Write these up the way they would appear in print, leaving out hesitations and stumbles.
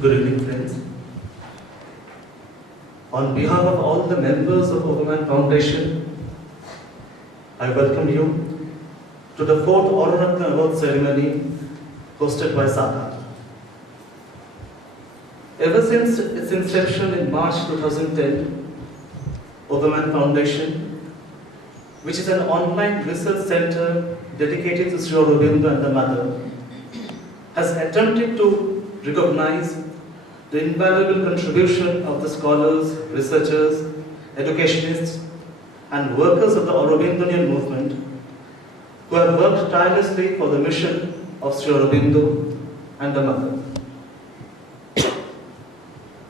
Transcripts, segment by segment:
Good evening, friends. On behalf of all the members of Overman Foundation, I welcome you to the 4th Auro Ratna Award ceremony hosted by Saga. Ever since its inception in March 2010, Overman Foundation, which is an online research center dedicated to Sri Aurobindo and the Mother, has attempted to recognize the invaluable contribution of the scholars, researchers, educationists, and workers of the Aurobindonian movement who have worked tirelessly for the mission of Sri Aurobindo and the Mother.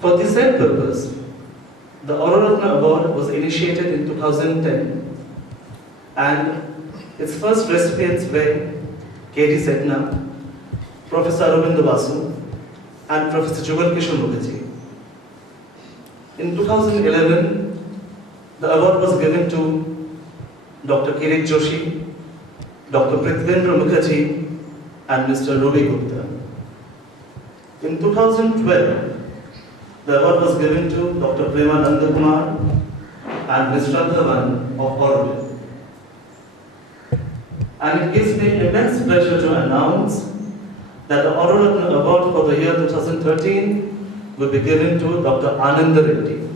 For this same purpose, the Auro Ratna Award was initiated in 2010, and its first recipients were K.D. Setna, Professor Aurobindo Basu, and Professor Jugal Kishore Mukherjee. In 2011, the award was given to Dr. Kirit Joshi, Dr. Prithvendra Mukherjee, and Mr. Ruby Gupta. In 2012, the award was given to Dr. Premananda Kumar and Ms. Shraddhavan of Aurobindo. And it gives me immense pleasure to announce that the Auro Ratna Award for the year 2013 will be given to Dr. Ananda Reddy.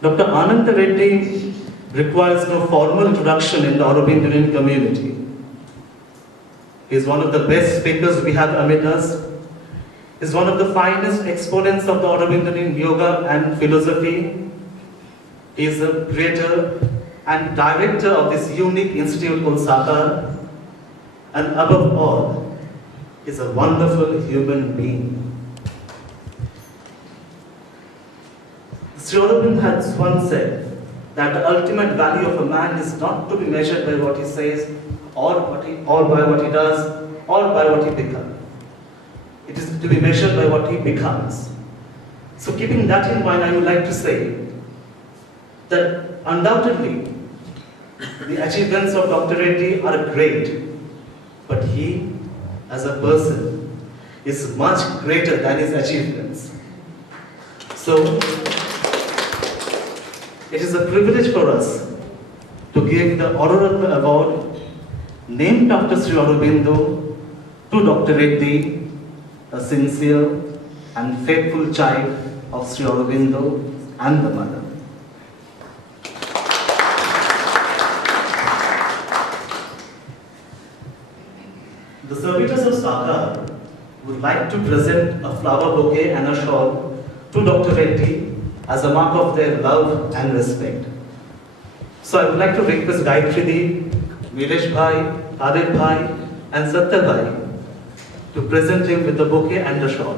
Dr. Ananda Reddy requires no formal introduction in the Aurobindonian community. He is one of the best speakers we have amid us. He is one of the finest exponents of the Aurobindonian yoga and philosophy. He is the creator and director of this unique institute called Sakar. And above all, he is a wonderful human being. Sri Aurobindo has once said that the ultimate value of a man is not to be measured by what he says, or by what he does, or by what he becomes. It is to be measured by what he becomes. So keeping that in mind, I would like to say that undoubtedly the achievements of Dr. Reddy are great, but he, as a person, is much greater than his achievements. So, it is a privilege for us to give the Auro Ratna Award named after Sri Aurobindo to Dr. Reddy, a sincere and faithful child of Sri Aurobindo and the Mother. The servitors of Sakar would like to present a flower bouquet and a shawl to Dr. Reddy as a mark of their love and respect. So I would like to request Gayatri Di, Nilesh Bhai, Adil Bhai, and Satya Bhai to present him with the bouquet and the shawl.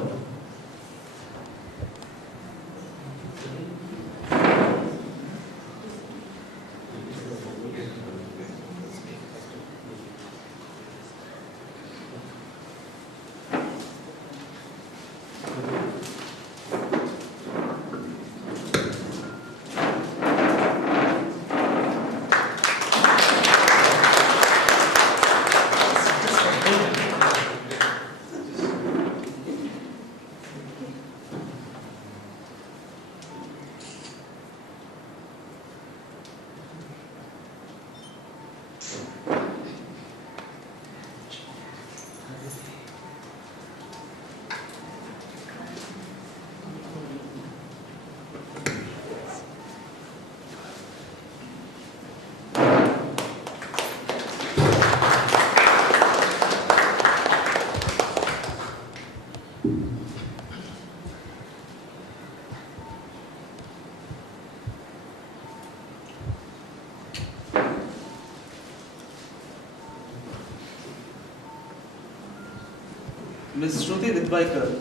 Ms. Shruti Vidwaikar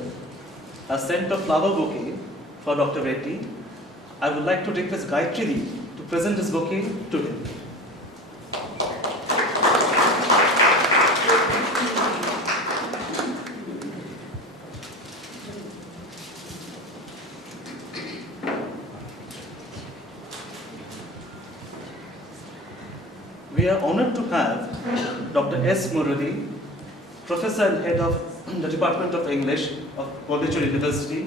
has sent a flower bouquet for Dr. Reddy. I would like to request Gayatri Di to present this bouquet to him. We are honored to have Dr. S. Murali, Professor and Head of the Department of English of Pondicherry University,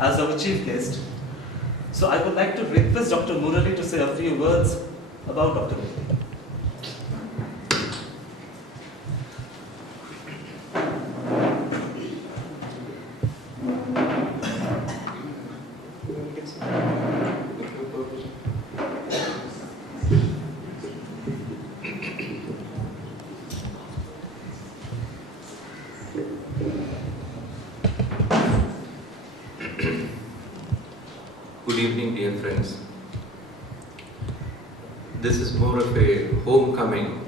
as our chief guest. So I would like to request Dr. Murali to say a few words about Dr. Reddy. Good evening, dear friends. This is more of a homecoming,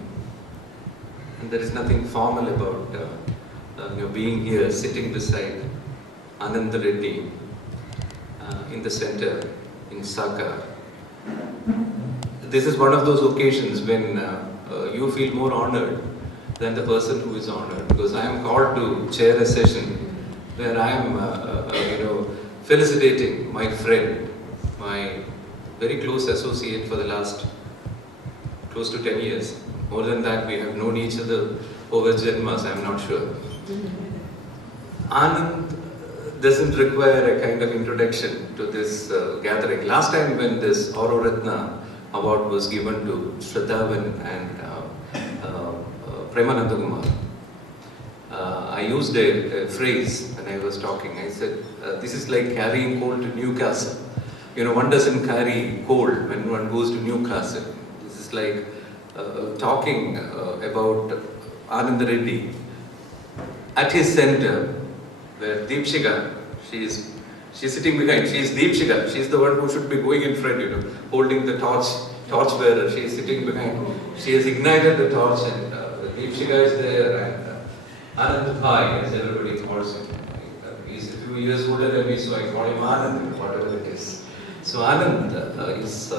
and there is nothing formal about being here, sitting beside Ananda Reddy in the center in Sakar. This is one of those occasions when you feel more honored than the person who is honored, because I am called to chair a session where I am, felicitating my friend, my very close associate for the last close to 10 years. More than that, we have known each other over Janmas, I am not sure. Anand doesn't require a kind of introduction to this gathering. Last time when this Auro Ratna Award was given to Shraddhavan and Premananda Kumar, I used a phrase when I was talking. I said, this is like carrying coal to Newcastle. One doesn't carry coal when one goes to Newcastle. This is like talking about Ananda Reddy at his center, where Deepshika, she's sitting behind. She's Deepshika. She's the one who should be going in front, holding the torch bearer. She's sitting behind. She has ignited the torch, and Deepshika is there, and Anand Bhai, as everybody calls him. He's a few years older than me, so I call him Anand, whatever it is. So Anand is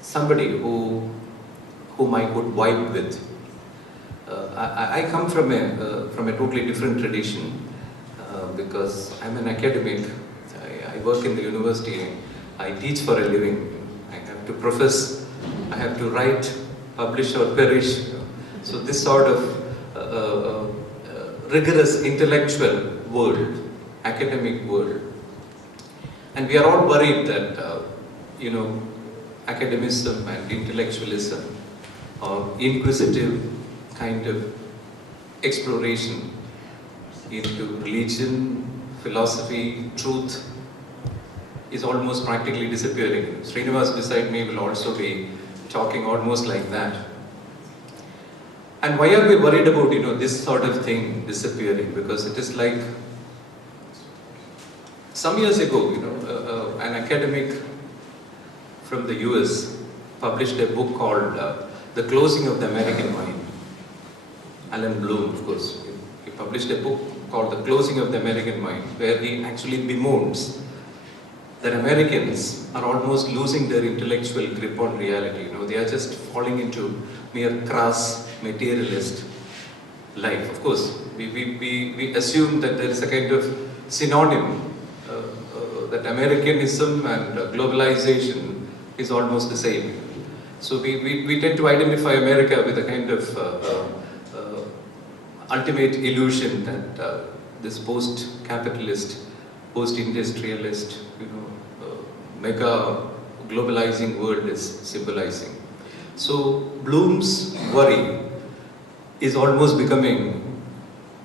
somebody whom I could vibe with. I come from a totally different tradition because I'm an academic. I work in the university. I teach for a living. I have to profess. I have to write, publish, or perish. So this sort of rigorous intellectual world, academic world, and we are all worried that academicism and intellectualism or inquisitive kind of exploration into religion, philosophy, truth is almost practically disappearing. Srinivas beside me will also be talking almost like that. And why are we worried about this sort of thing disappearing? Because it is like some years ago, an academic from the US published a book called The Closing of the American Mind. Alan Bloom, of course, he published a book called The Closing of the American Mind, where he actually bemoans that Americans are almost losing their intellectual grip on reality. They are just falling into mere crass, materialist life. Of course, we assume that there is a kind of synonym, that Americanism and globalization is almost the same. So we tend to identify America with a kind of ultimate illusion that this post-capitalist, post-industrialist, mega globalizing world is symbolizing. So Bloom's worry is almost becoming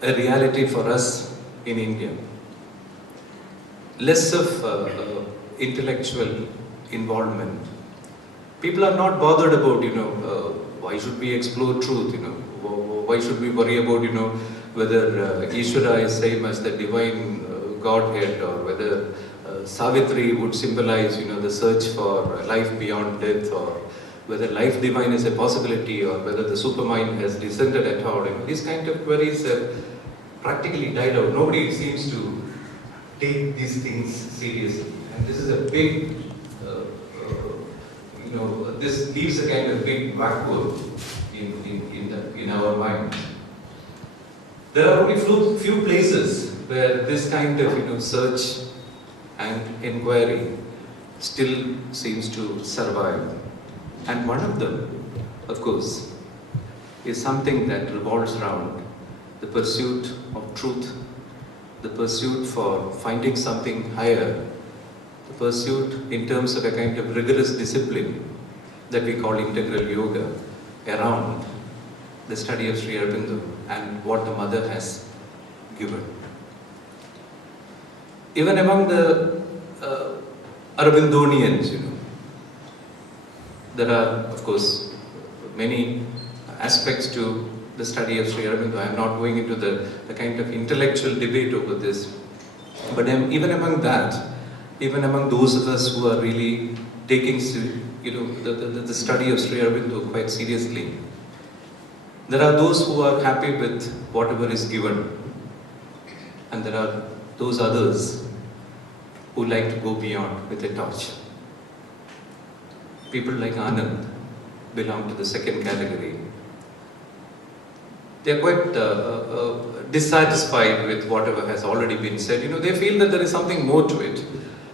a reality for us in India. Less of intellectual involvement. People are not bothered about, why should we explore truth, why should we worry about, whether Ishvara is same as the divine Godhead, or whether Savitri would symbolize, the search for life beyond death, or whether life divine is a possibility, or whether the supermind has descended at all. These kind of queries have practically died out. Nobody seems to take these things seriously. And this is a big, this leaves a kind of big vacuum in our minds. There are only few places where this kind of search and inquiry still seems to survive. And one of them, of course, is something that revolves around the pursuit of truth, the pursuit for finding something higher, the pursuit in terms of a kind of rigorous discipline that we call integral yoga around the study of Sri Aurobindo and what the mother has given. Even among the Aurobindonians, there are, of course, many aspects to the study of Sri Aurobindo. I am not going into the kind of intellectual debate over this, but even among that, even among those of us who are really taking the study of Sri Aurobindo quite seriously, there are those who are happy with whatever is given, and there are those others who like to go beyond with a torch. People like Anand belong to the second category. They are quite dissatisfied with whatever has already been said. They feel that there is something more to it.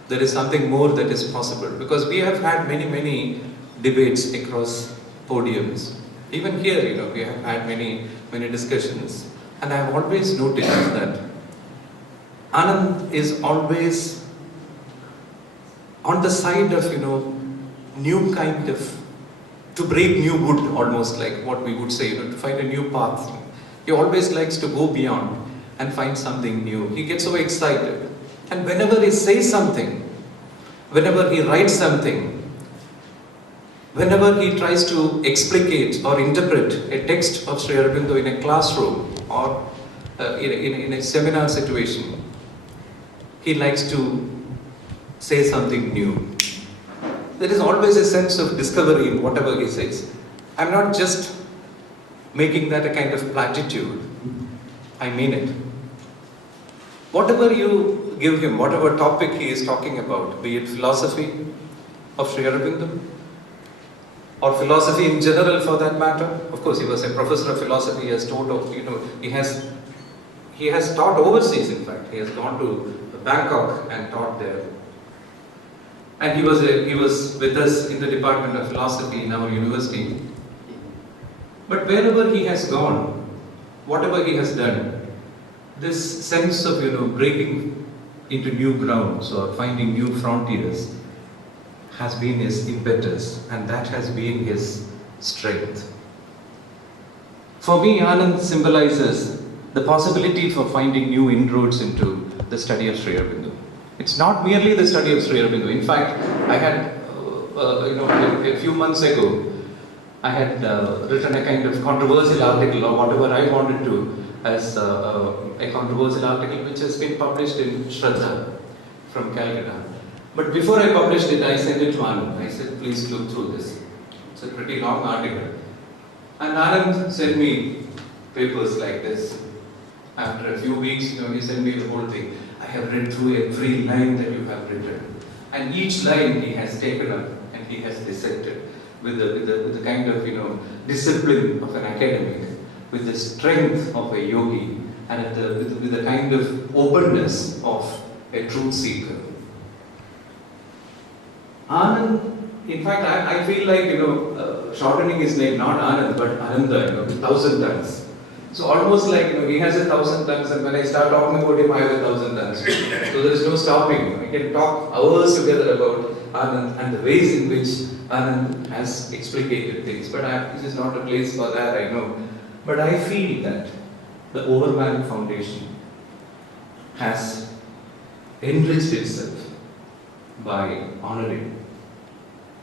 There is something more that is possible. Because we have had many debates across podiums. Even here, we have had many discussions. And I have always noticed that Anand is always on the side of, new kind of, to break new wood, almost like what we would say, to find a new path. He always likes to go beyond and find something new. He gets so excited. And whenever he says something, whenever he writes something, whenever he tries to explicate or interpret a text of Sri Aurobindo in a classroom or in a seminar situation, he likes to say something new. There is always a sense of discovery in whatever he says. I'm not just making that a kind of platitude. I mean it. Whatever you give him, whatever topic he is talking about, be it philosophy of Sri Aurobindo, or philosophy in general for that matter. Of course, he was a professor of philosophy. He has taught, he has taught overseas. In fact, he has gone to Bangkok and taught there. And he was with us in the Department of Philosophy in our university. But wherever he has gone, whatever he has done, this sense of breaking into new grounds or finding new frontiers has been his impetus, and that has been his strength. For me, Anand symbolizes the possibility for finding new inroads into the study of Sri Aurobindo. It's not merely the study of Sri Aurobindo. In fact, I had, a few months ago, I had written a kind of controversial article or whatever I wanted to as a controversial article which has been published in Shraddha from Calcutta. But before I published it, I sent it to Anand. I said, please look through this. It's a pretty long article. And Anand sent me papers like this. After a few weeks, he sent me the whole thing. I have read through every line that you have written. And each line he has taken up and he has dissected with the kind of, discipline of an academic, with the strength of a yogi, and with the kind of openness of a truth seeker. Anand, in fact, I feel like, shortening his name, not Anand, but Ananda, 1,000 tons. So almost like, he has 1,000 tons, and when I start talking about him, I have 1,000 tons. So there is no stopping. We can talk hours together about Anand and the ways in which Anand has explicated things. But this is not a place for that, I know. But I feel that the Overman Foundation has enriched itself by honoring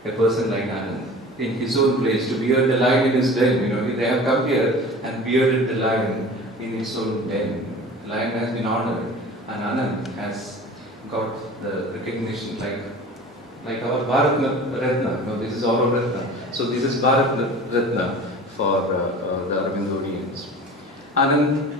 a person like Anand in his own place, to beard the lion in his den. They have come here and bearded the lion in his own den. The lion has been honored, and Anand has got the recognition like our Bharat Ratna. This is Auro Ratna. So this is Bharat Ratna for the Aurobindo. Anand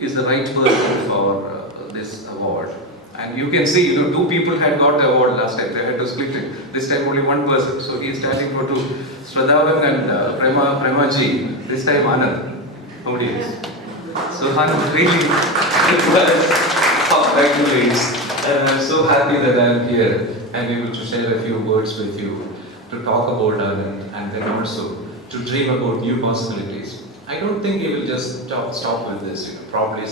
is the right person for this award. And you can see, two people had got the award last time. They had to split it. This time only one person. So he is standing for two. Shraddhavan and Premaji. This time Anand. Audience. So Anand really congratulations. And I'm so happy that I'm here and able to share a few words with you, to talk about Anand, and then also to dream about new possibilities. I don't think he will just stop with this. Probably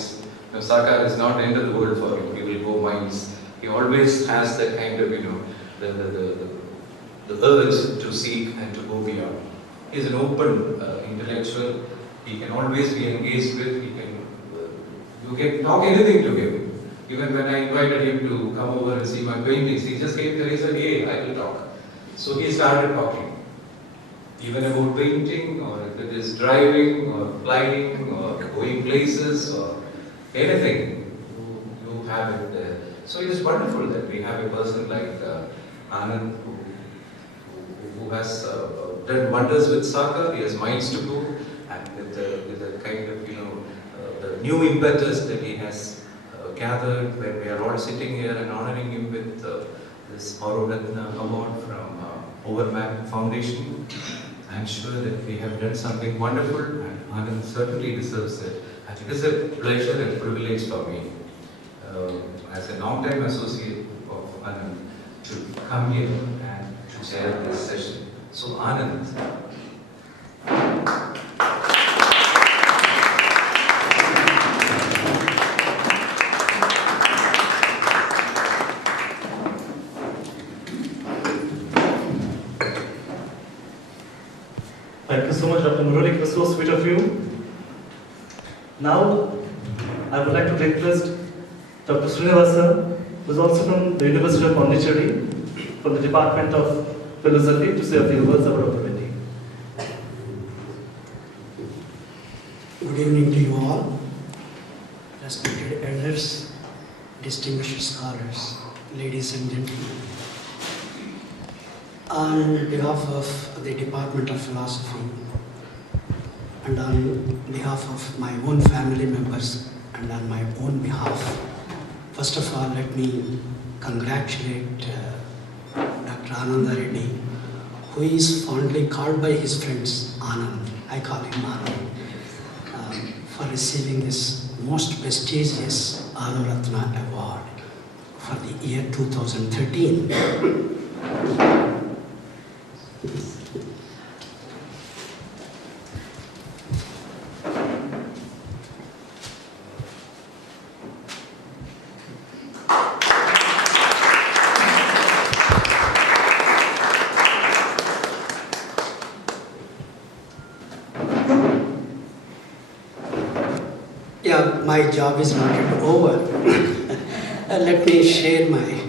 Sakar is not the end of the world for him. He will go miles. He always has that kind of, the urge to seek and to go beyond. He is an open intellectual. He can always be engaged with. You can talk anything to him. Even when I invited him to come over and see my paintings, he just gave the reason, hey, I will talk. So he started talking. Even about painting, or if it is driving, or flying, or going places, or anything, you have it there. So it is wonderful that we have a person like Anand who has done wonders with soccer. He has miles to go, and with the kind of the new impetus that he has gathered, where we are all sitting here and honoring him with this Auro Ratna Award from Overman Foundation. I am sure that we have done something wonderful, and Anand certainly deserves it. And it is a pleasure and privilege for me, as a long-time associate of Anand, to come here and to chair this session. So Anand, thank you so much, Dr. Murali. It was so sweet of you. Now, I would like to request Dr. Srinivasa, who is also from the University of Pondicherry, from the Department of Philosophy, to say a few words about opportunity. Good evening to you all, respected elders, distinguished scholars, ladies and gentlemen. On behalf of the Department of Philosophy and on behalf of my own family members and on my own behalf, first of all, let me congratulate Dr. Ananda Reddy, who is fondly called by his friends Anand. I call him Anand, for receiving this most prestigious Auro Ratna Award for the year 2013. Yeah, my job is not yet over. Let me share my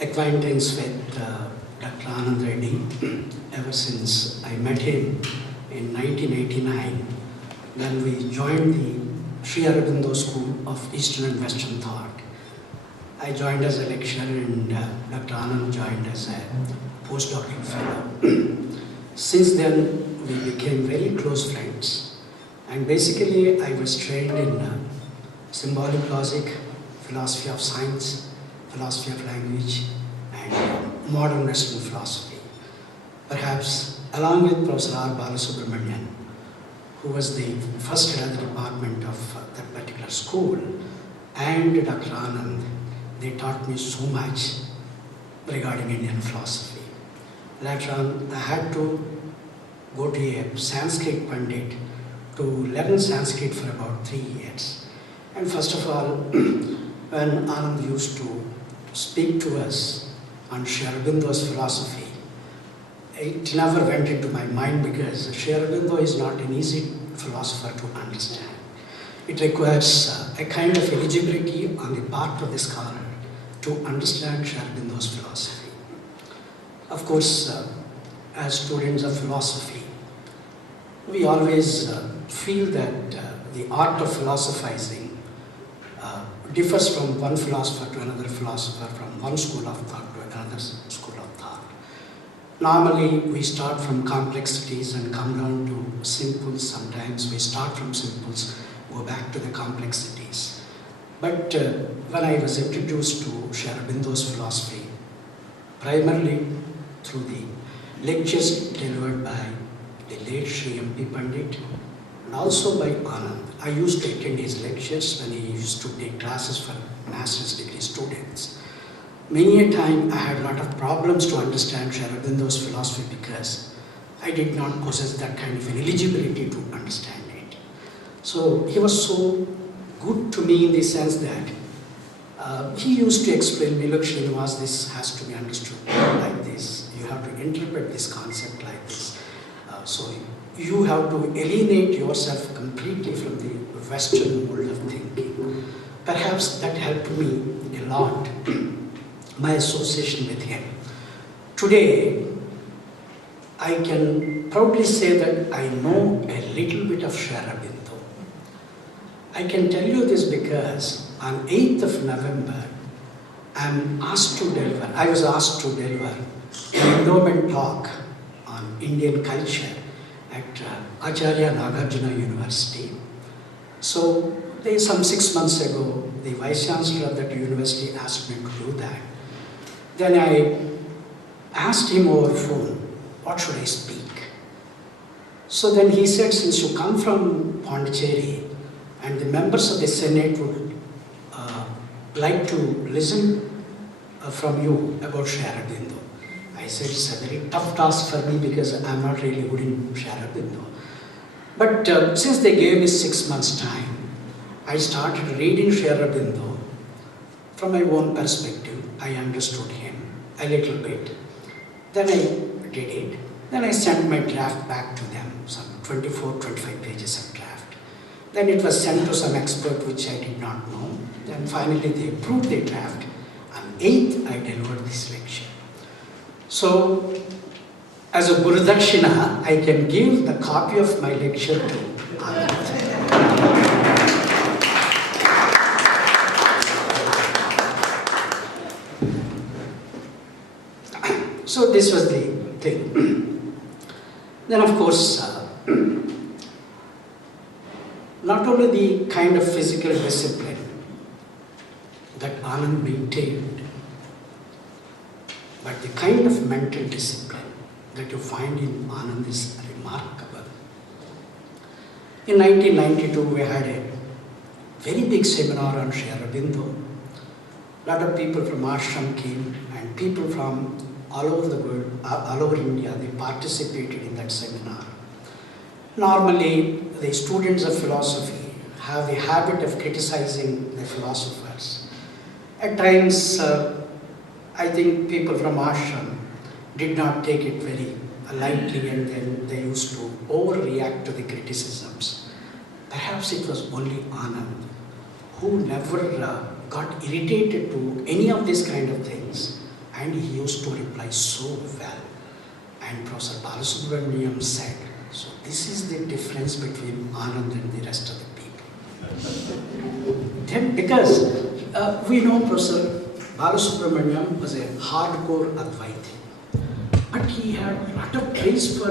acquaintance with Dr. Ananda Reddy ever since I met him in 1989 when we joined the Sri Aurobindo School of Eastern and Western Thought. I joined as a lecturer and Dr. Anand joined as a postdoctoral fellow. Since then, we became very close friends. And basically, I was trained in symbolic logic, philosophy of science, philosophy of language, and modern Western philosophy. Perhaps along with Professor R. Balasubramanian, who was the first head of the department of that particular school, and Dr. Anand, they taught me so much regarding Indian philosophy. Later on, I had to go to a Sanskrit Pandit to learn Sanskrit for about 3 years. And first of all, when Anand used to speak to us on Sri Aurobindo's philosophy, it never went into my mind because Sri Aurobindo is not an easy philosopher to understand. It requires a kind of eligibility on the part of the scholar to understand Sri Aurobindo's philosophy. Of course, as students of philosophy, we always feel that the art of philosophizing differs from one philosopher to another philosopher, from one school of thought to another school of thought. Normally, we start from complexities and come down to simples. Sometimes we start from simples, go back to the complexities. But when I was introduced to Sri Aurobindo's philosophy, primarily through the lectures delivered by the late Sri M.P. Pandit and also by Anand. I used to attend his lectures when he used to take classes for master's degree students. Many a time I had a lot of problems to understand Sri Aurobindo's philosophy because I did not possess that kind of an eligibility to understand it. So he was so good to me in the sense that he used to explain me, look Srinivas, this has to be understood like this. You have to interpret this concept like this. So you have to alienate yourself completely from the Western mold of thinking. Perhaps that helped me a lot, my association with him. Today, I can proudly say that I know a little bit of Sri Aurobindo. I can tell you this because on 8th of November, I was asked to deliver an endowment talk on Indian culture at Acharya Nagarjuna University. So, some 6 months ago, the Vice Chancellor of that university asked me to do that. Then I asked him over phone, what should I speak? So then he said, since you come from Pondicherry and the members of the Senate would like to listen from you about Sri Aurobindo. I said, it's a very tough task for me because I'm not really good in Sri Aurobindo. But since they gave me 6 months' time, I started reading Sri Aurobindo from my own perspective. I understood him a little bit. Then I did it. Then I sent my draft back to them, some 24, 25 pages of draft. Then it was sent to some expert which I did not know. Then finally they approved the draft. On 8th, I delivered this lecture. So, as a Guru Dakshina, I can give the copy of my lecture to Anand. So this was the thing. Then of course, not only the kind of physical discipline that Anand maintained, but the kind of mental discipline that you find in Anand is remarkable. In 1992, we had a very big seminar on Sri Aurobindo. A lot of people from ashram came and people from all over the world, all over India, they participated in that seminar. Normally, the students of philosophy have the habit of criticizing the philosophers. At times, I think people from ashram did not take it very lightly and then they used to overreact to the criticisms. Perhaps it was only Anand who never got irritated to any of these kind of things. And he used to reply so well. And Professor Balasubramaniam said, so this is the difference between Anand and the rest of the people. Then because we know Professor Balasubramaniam was a hardcore Advaiti. But he had a lot of praise for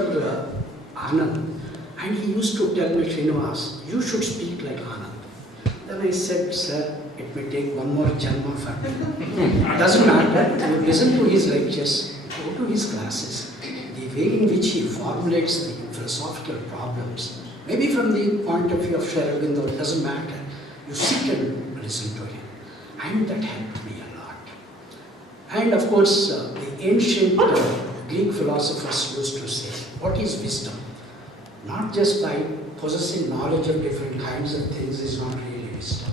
Anand. And he used to tell me, Srinivas, you should speak like Anand. Then I said, sir, it may take one more janma for me. Doesn't matter. You listen to his lectures, go to his classes. The way in which he formulates the philosophical problems, maybe from the point of view of Sri Aurobindo, it doesn't matter. You sit and listen to him. And that helped me a lot. And of course, the ancient Greek philosophers used to say, what is wisdom? Not just by possessing knowledge of different kinds of things is not really wisdom.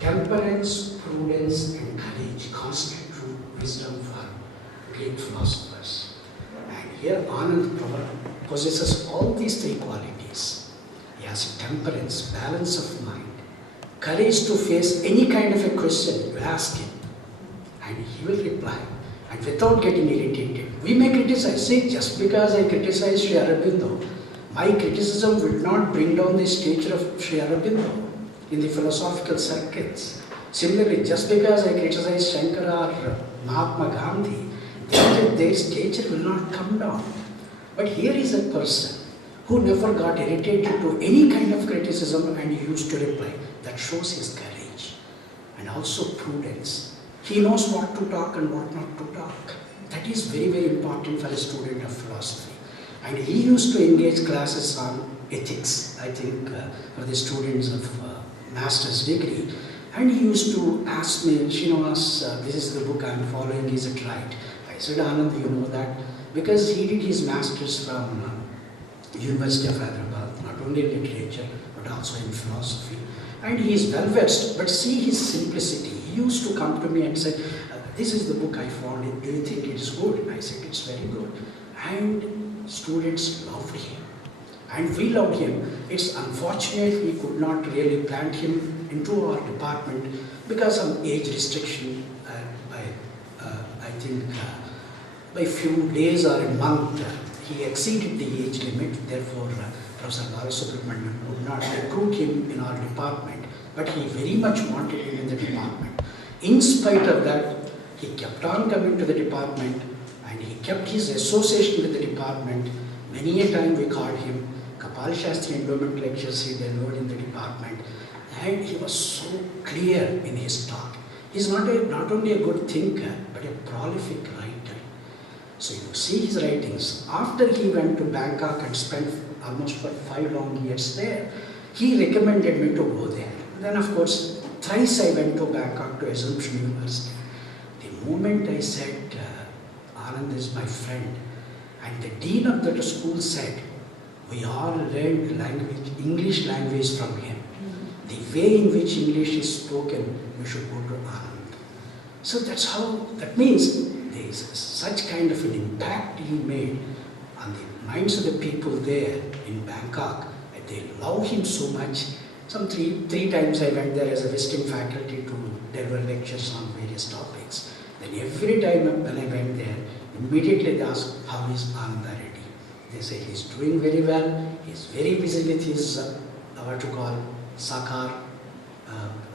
Temperance, prudence, and courage constitute wisdom for Greek philosophers. And here Anand possesses all these three qualities. He has temperance, balance of mind, courage to face any kind of a question you ask him, and he will reply, and without getting irritated. We may criticize. See, just because I criticize Sri Aurobindo, my criticism will not bring down the stature of Sri Aurobindo in the philosophical circuits. Similarly, just because I criticize Shankara or Mahatma Gandhi, their stature will not come down. But here is a person who never got irritated to any kind of criticism and he used to reply. That shows his courage and also prudence. He knows what to talk and what not to talk. That is very, very important for a student of philosophy. And he used to engage classes on ethics, I think, for the students of master's degree. And he used to ask me, Srinivas, this is the book I am following, is it right? I said, Anand, you know that. Because he did his master's from University of Hyderabad, not only in literature, but also in philosophy. And he is well versed, but see his simplicity. He used to come to me and say, this is the book I found, do you think it is good? I said, it's very good. And students loved him. And we loved him. It's unfortunate we could not really plant him into our department because of age restriction by a few days or a month. He exceeded the age limit, therefore Professor Balasubramaniam could not recruit him in our department. but he very much wanted him in the department. In spite of that, he kept on coming to the department and he kept his association with the department. Many a time we called him Kapal Shastri Endowment lectures he delivered in the department, and he was so clear in his talk. He's not only a good thinker, but a prolific writer. So you see his writings. After he went to Bangkok and spent almost for 5 long years there, he recommended me to go there. Then of course, thrice I went to Bangkok to Assumption University. The moment I said, Anand is my friend, and the dean of that school said, we all learned language, English language from him. The way in which English is spoken, we should go to Anand. So that's how, that means there is such kind of an impact he made on the minds of the people there in Bangkok. They love him so much. Some three times I went there as a visiting faculty to deliver lectures on various topics. Then every time when I went there, immediately they asked, how is Ananda Reddy? They say he's doing very well, he's very busy with his, what you call, Sakar.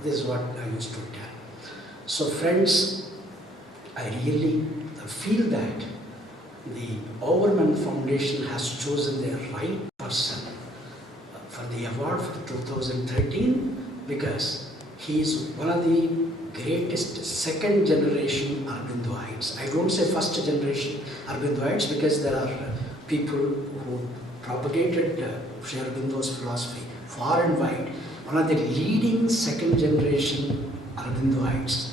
This is what I used to tell. So friends, I really feel that the Overman Foundation has chosen the right person for the award for 2013 because he is one of the greatest second generation Arbindoites. I don't say first generation Arbindoites because there are people who propagated Sri Aurobindo's philosophy far and wide. One of the leading second generation Aurobindoites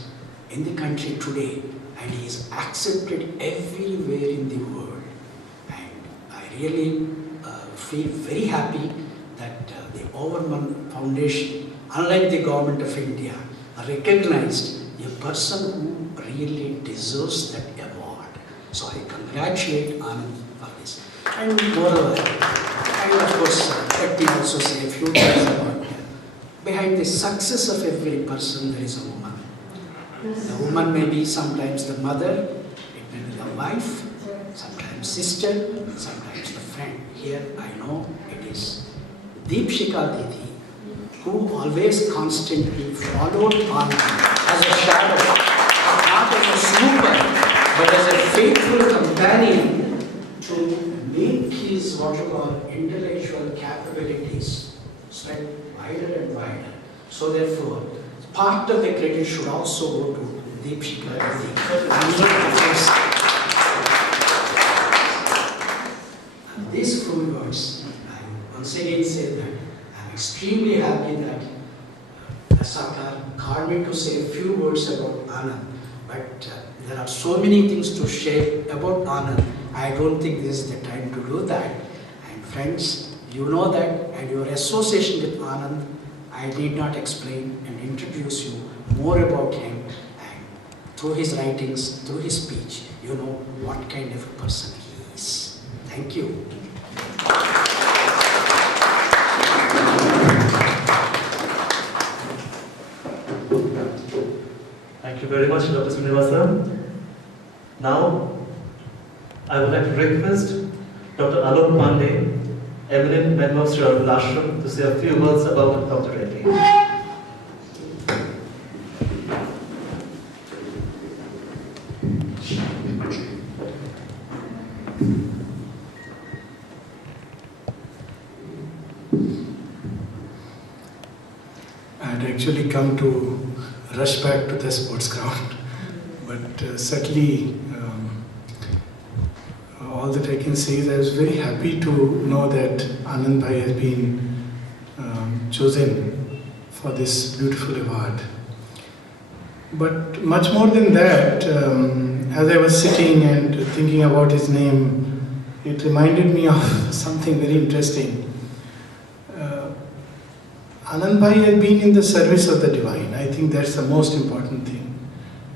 in the country today, and he is accepted everywhere in the world. And I really feel very happy that the Overman Foundation, unlike the government of India, recognized a person who really deserves that award. So I congratulate Anand for this. And moreover, and of course, let me also say a few words about behind the success of every person there is a woman. The woman may be sometimes the mother, it may be the wife, sometimes sister, sometimes the friend. Here I know it is Deepshika Didi, who always constantly followed on as a shadow, not as a snooper, but as a faithful companion to make his what you call intellectual capabilities spread wider and wider. So therefore, part of the credit should also go to Deepshika Didi. These few words, I once again say that I'm extremely happy that Sakar called me to say a few words about Anand, but there are so many things to share about Anand. I don't think this is the time to do that. And friends, you know that, and your association with Anand, I need not explain and introduce you more about him, and through his writings, through his speech, you know what kind of a person he is. Thank you. Thank you very much, Dr. Srinivasa. Now, I would like to request Dr. Auro Pandey, eminent member of Sri Aurobindo Ashram, to say a few words about Dr. Reddy. I had actually come to rush back to the sports ground, but certainly all that I can say is I was very happy to know that Anand Bhai has been chosen for this beautiful award. But much more than that, as I was sitting and thinking about his name, it reminded me of something very interesting. Anand Bhai had been in the service of the divine. I think that's the most important thing.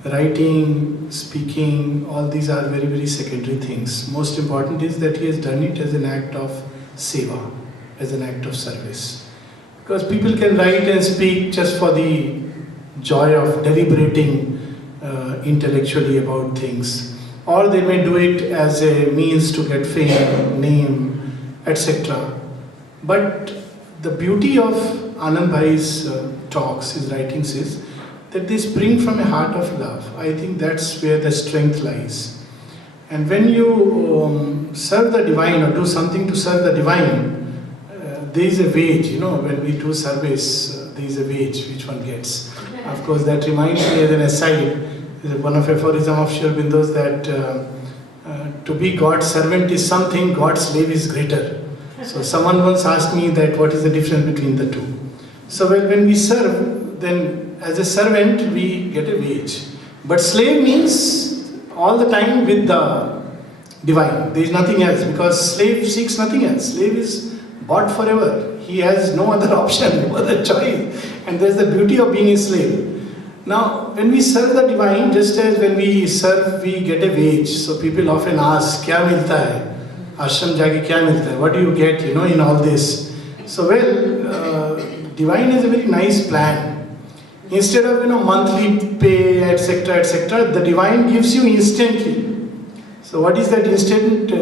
Writing, speaking, all these are very, very secondary things. Most important is that he has done it as an act of seva, as an act of service. Because people can write and speak just for the joy of deliberating intellectually about things, or they may do it as a means to get fame, name, etc. But the beauty of Anand Bhai's talks, his writings is that they spring from a heart of love. I think that's where the strength lies. And when you serve the divine or do something to serve the divine, there is a wage, when we do service, there is a wage which one gets. Of course, that reminds me as an aside, one of aphorism of Sri Aurobindo's that to be God's servant is something, God's slave is greater. So someone once asked me that what is the difference between the two. So when we serve, then as a servant we get a wage. But slave means all the time with the divine. There is nothing else, because slave seeks nothing else. Slave is bought forever. He has no other option, no other choice. And there's the beauty of being a slave. Now, when we serve the divine, just as when we serve, we get a wage. So people often ask, "Kya milta hai? Ashram jaake kya milta hai? What do you get, in all this?" So, divine is a very nice plan. Instead of, monthly pay, etc., etc., the divine gives you instantly. So, what is that instant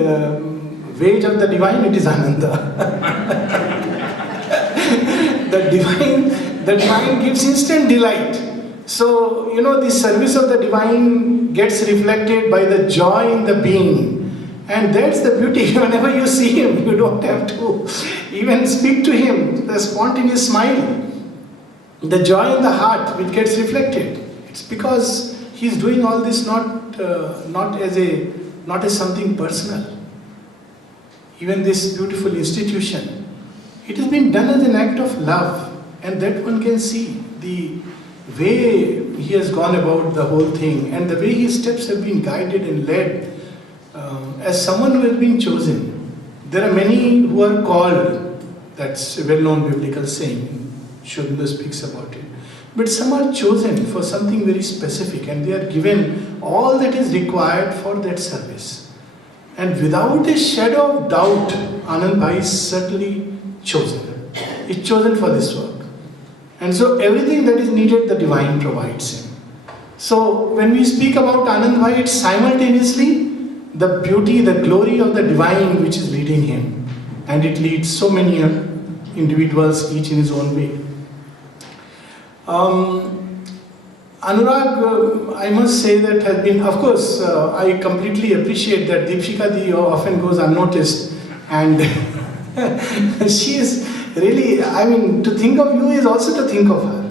wage of the divine? It is Ananda. The divine gives instant delight. So, the service of the divine gets reflected by the joy in the being. And that's the beauty. Whenever you see him, you don't have to even speak to him. The spontaneous smile, the joy in the heart which gets reflected. It's because he's doing all this not as something personal. Even this beautiful institution, it has been done as an act of love. And that one can see the way he has gone about the whole thing and the way his steps have been guided and led as someone who has been chosen. There are many who are called, that's a well-known biblical saying, Sri Aurobindo speaks about it. But some are chosen for something very specific and they are given all that is required for that service. And without a shadow of doubt, Anand Bhai is certainly chosen. He's chosen for this work. And so everything that is needed, the divine provides him. So when we speak about Anand Bhai, it's simultaneously the beauty, the glory of the divine which is leading him. And it leads so many individuals, each in his own way. Anurag, I must say that has been, of course, I completely appreciate that Deepshika Di often goes unnoticed. And she is really, to think of you is also to think of her.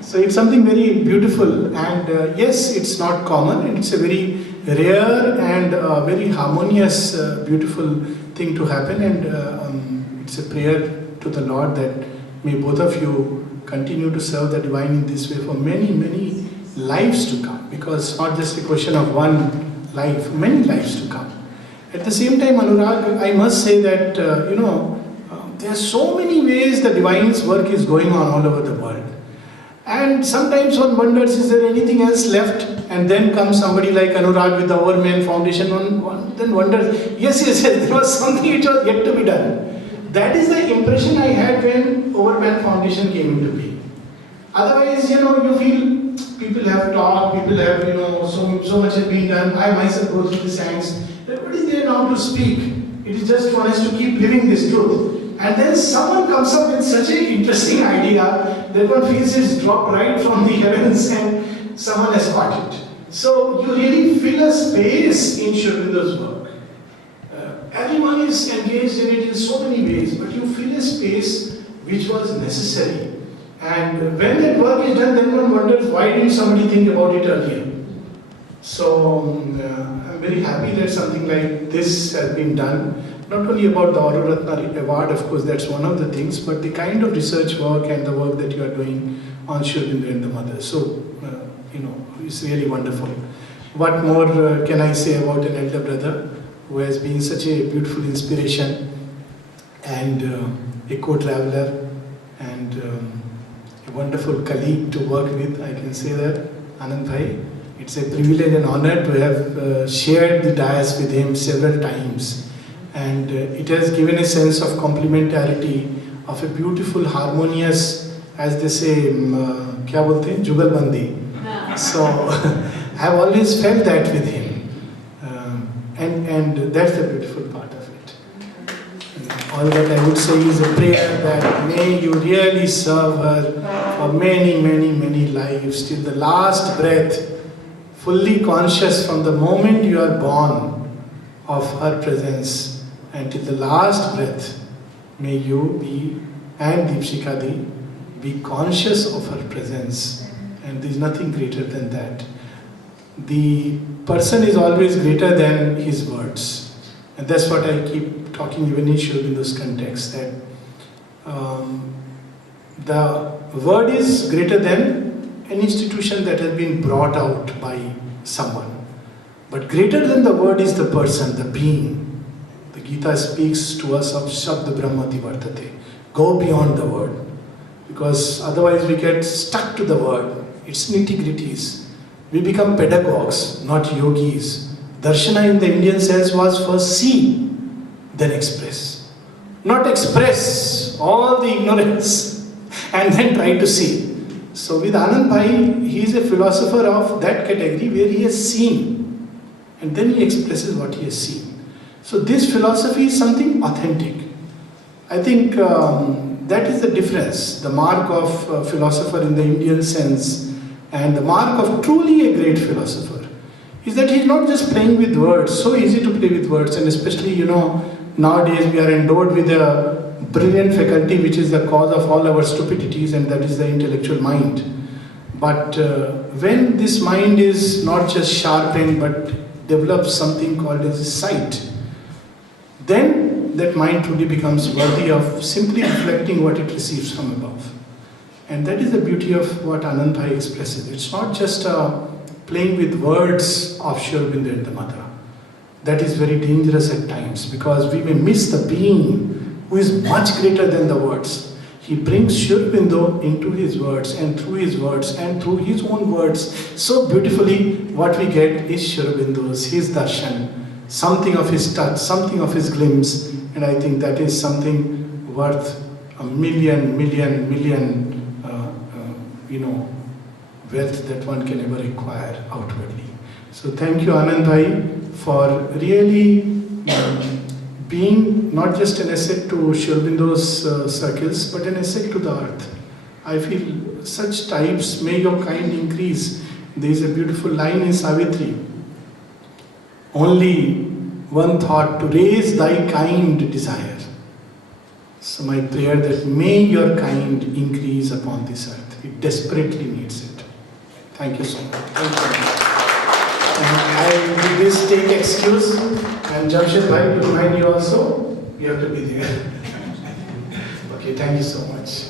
So it's something very beautiful, and yes, it's not common, and it's a very rare and very harmonious, beautiful thing to happen, and it's a prayer to the Lord that may both of you continue to serve the divine in this way for many, many lives to come, because it's not just a question of one life, many lives to come. At the same time, Anurag, I must say that, there are so many ways the divine's work is going on all over the world. And sometimes one wonders, is there anything else left? And then comes somebody like Anurag with the Overman Foundation, one then wonders, yes, there was something which was yet to be done. That is the impression I had when Overman Foundation came into being. Otherwise, you feel people have talked, people have, so much has been done. I myself go through the science. What is there now to speak? It is just for us to keep living this truth. And then someone comes up with such an interesting idea that one feels it's dropped right from the heavens and someone has caught it. So you really fill a space in Sri Aurobindo's work. Everyone is engaged in it in so many ways, but you fill a space which was necessary. And when that work is done, then one wonders, why didn't somebody think about it earlier? So I'm very happy that something like this has been done. Not only about the Auro Ratna Award, of course, that's one of the things, but the kind of research work and the work that you are doing on Sri Aurobindo and the Mother. So, it's really wonderful. What more can I say about an elder brother who has been such a beautiful inspiration and a co-traveler and a wonderful colleague to work with, I can say that, Anand Bhai. It's a privilege and honor to have shared the dais with him several times. And it has given a sense of complementarity, of a beautiful, harmonious, as they say, kya bolte hain? Jugalbandi. So I have always felt that with him. And that's the beautiful part of it. all that I would say is a prayer that may you really serve her for many, many, many lives till the last breath, fully conscious from the moment you are born of her presence, and till the last breath, may you be, and Deepshika Di, be conscious of her presence. And there is nothing greater than that. The person is always greater than his words. And that's what I keep talking even in Sri Aurobindo's context, that the word is greater than an institution that has been brought out by someone. But greater than the word is the person, the being. The Gita speaks to us of Shabda Brahmati Vartate. Go beyond the word. Because otherwise we get stuck to the word, its nitty-gritties. We become pedagogues, not yogis. Darshana in the Indian sense was first see, then express. Not express all the ignorance and then try to see. So with Anand Bhai, he is a philosopher of that category where he has seen and then he expresses what he has seen. So this philosophy is something authentic. I think that is the difference, the mark of a philosopher in the Indian sense and the mark of truly a great philosopher is that he is not just playing with words, so easy to play with words, and especially, nowadays we are endowed with a brilliant faculty which is the cause of all our stupidities, and that is the intellectual mind. But when this mind is not just sharpened but develops something called as a sight, then that mind truly becomes worthy of simply reflecting what it receives from above. And that is the beauty of what Anand Bhai expresses. It's not just playing with words of Sri Aurobindo and the Mother. That is very dangerous at times because we may miss the being who is much greater than the words. He brings Sri Aurobindo into his words and through his words and through his own words. So beautifully, what we get is Sri Aurobindo's, his darshan, something of his touch, something of his glimpse, and I think that is something worth a million wealth that one can ever acquire outwardly. So thank you, Anand Bhai, for really being not just an asset to Sri Aurobindo's circles, but an asset to the earth. I feel such types, may your kind increase. There is a beautiful line in Savitri. Only one thought, to raise thy kind desire. So my prayer that may your kind increase upon this earth. It desperately needs it. Thank you so much. Thank you. And I with this take excuse. And Jamshed Bhai, to remind you also, you have to be there. Okay, thank you so much.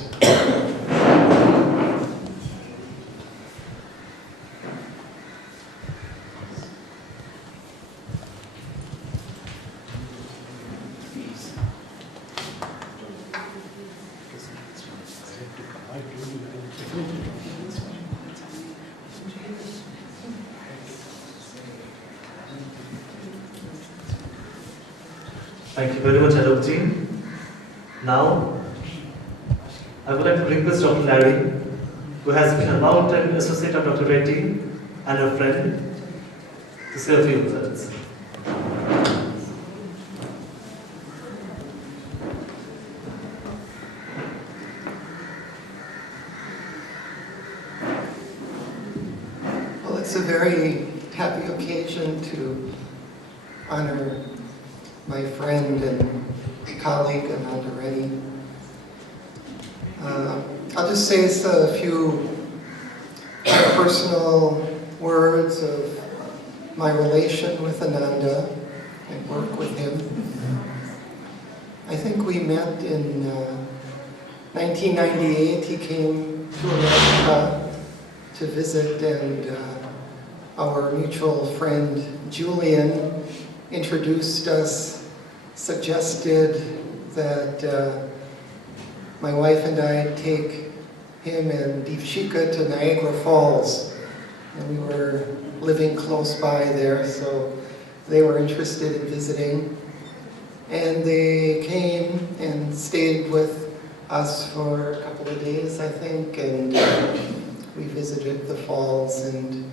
Thank you very much, Alokji. Now, I would like to request Dr. Larry, who has been a long-time associate of Dr. Reddy and a friend, to say a few words. Well, it's a very happy occasion to honor my friend and colleague, Ananda Reddy. I'll just say a few personal words of my relation with Ananda and work with him. I think we met in 1998. He came to America to visit, and our mutual friend Julian introduced us, suggested that my wife and I take him and Deepshika to Niagara Falls. And we were living close by there, so they were interested in visiting. And they came and stayed with us for a couple of days, I think, and we visited the falls and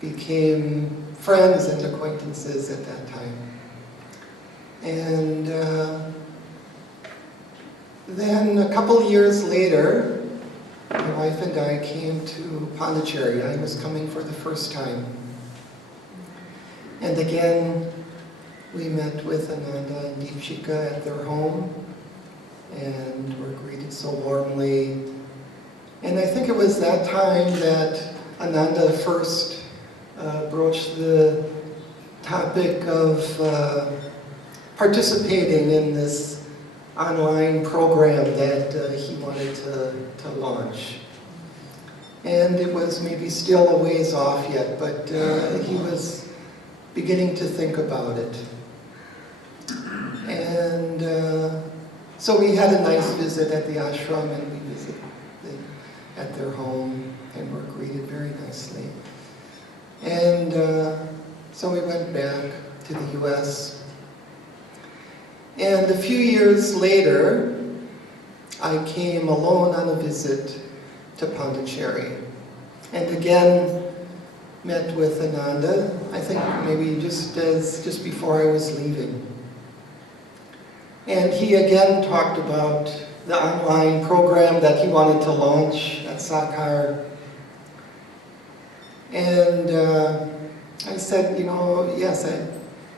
became friends and acquaintances at that time. And Then a couple years later, my wife and I came to Pondicherry. I was coming for the first time. And again, we met with Ananda and Deepshika at their home and were greeted so warmly. And I think it was that time that Ananda first broached the topic of participating in this online program that he wanted to launch. And it was maybe still a ways off yet, but he was beginning to think about it. And so we had a nice visit at the ashram, and we visited at their home and were greeted very nicely. And so we went back to the US. And a few years later, I came alone on a visit to Pondicherry. And again, met with Ananda, I think maybe just before I was leaving. And he again talked about the online program that he wanted to launch at Sakar. And I said, yes, I'd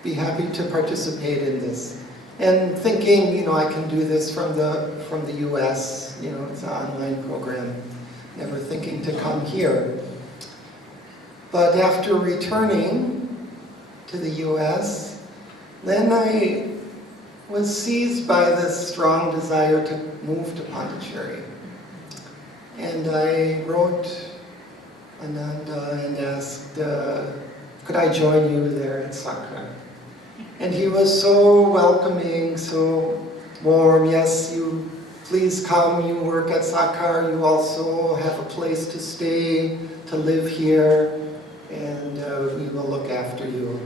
be happy to participate in this. And thinking, I can do this from the US, it's an online program, never thinking to come here. But after returning to the US, then I was seized by this strong desire to move to Pondicherry. And I wrote Ananda and asked, could I join you there at Sakar? And he was so welcoming, so warm. Yes, you please come, you work at Sakar, you also have a place to stay, to live here, and we will look after you.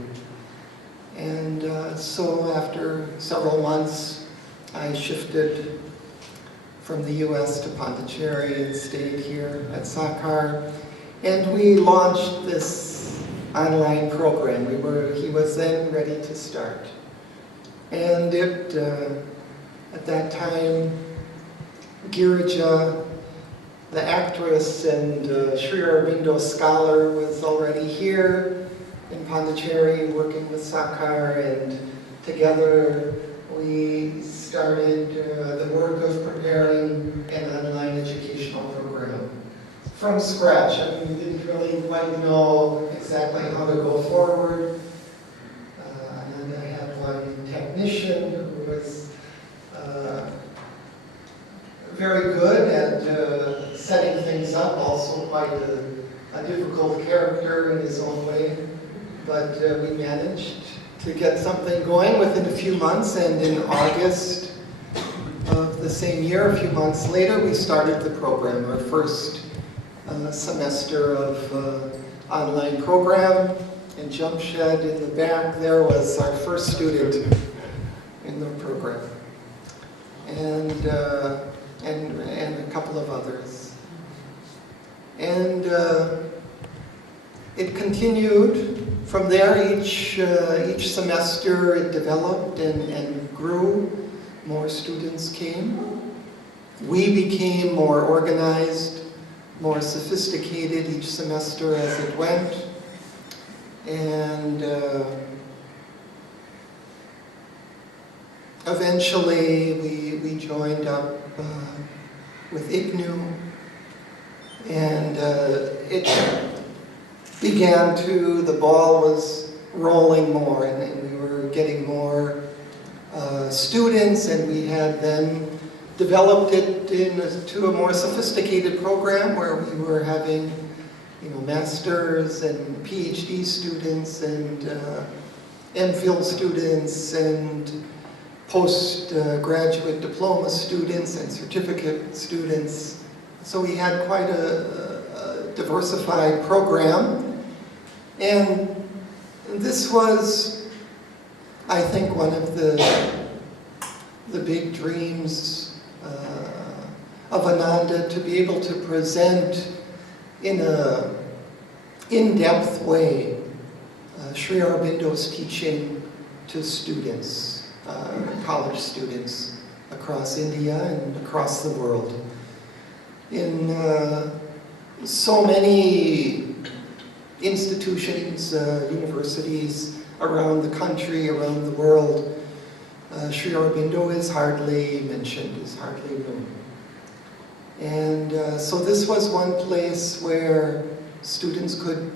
And so after several months, I shifted from the US to Pondicherry and stayed here at Sakar. And we launched this online program. He was then ready to start. And at that time, Girija, the actress and Sri Aurobindo scholar, was already here in Pondicherry working with Sakar, and together we started the work of preparing an online educational program from scratch. I mean, we didn't really quite know exactly how to go forward. And then I had one technician who was very good at setting things up, also quite a difficult character in his own way. But we managed to get something going within a few months, and in August of the same year, a few months later, we started the program, our first semester of online program. And Jamshed in the back there was our first student in the program, and a couple of others. And it continued. From there, each semester it developed and grew. More students came. We became more organized, more sophisticated each semester as it went. And eventually we joined up with IGNU, and it began to, the ball was rolling more, and we were getting more students, and we had then developed it into a more sophisticated program where we were having, masters and PhD students and MPhil students and postgraduate diploma students and certificate students. So we had quite a diversified program. And this was, I think, one of the big dreams of Ananda, to be able to present in a in-depth way Sri Aurobindo's teaching to students, college students. across India and across the world. In so many institutions, universities around the country, around the world, Sri Aurobindo is hardly mentioned, is hardly known. And so this was one place where students could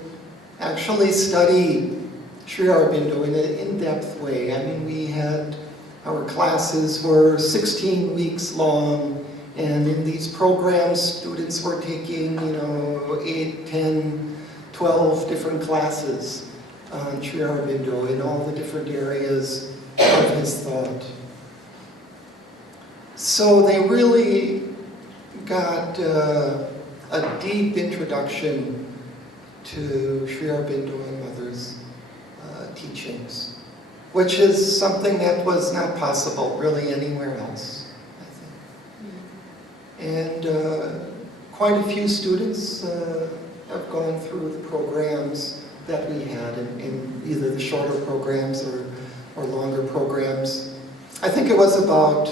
actually study Sri Aurobindo in an in-depth way. I mean, we had, our classes were 16 weeks long, and in these programs, students were taking, 8, 10, 12 different classes on Sri Aurobindo in all the different areas of his thought. So they really got a deep introduction to Sri Aurobindo and Mother's teachings, which is something that was not possible really anywhere else, I think. And quite a few students have gone through the programs that we had in either the shorter programs or longer programs. I think it was about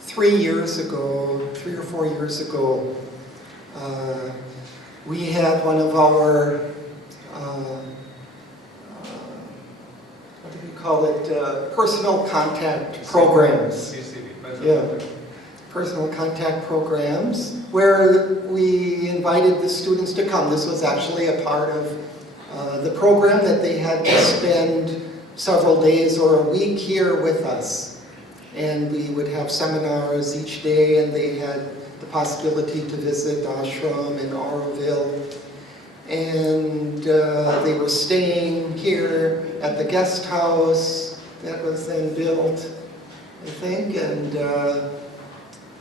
3 or 4 years ago, we had one of our, what do we call it, personal contact programs. Yeah, personal contact programs, where we invited the students to come. This was actually a part of the program, that they had to spend several days or a week here with us. And we would have seminars each day, and they had the possibility to visit the ashram in Auroville. And they were staying here at the guest house that was then built, I think. And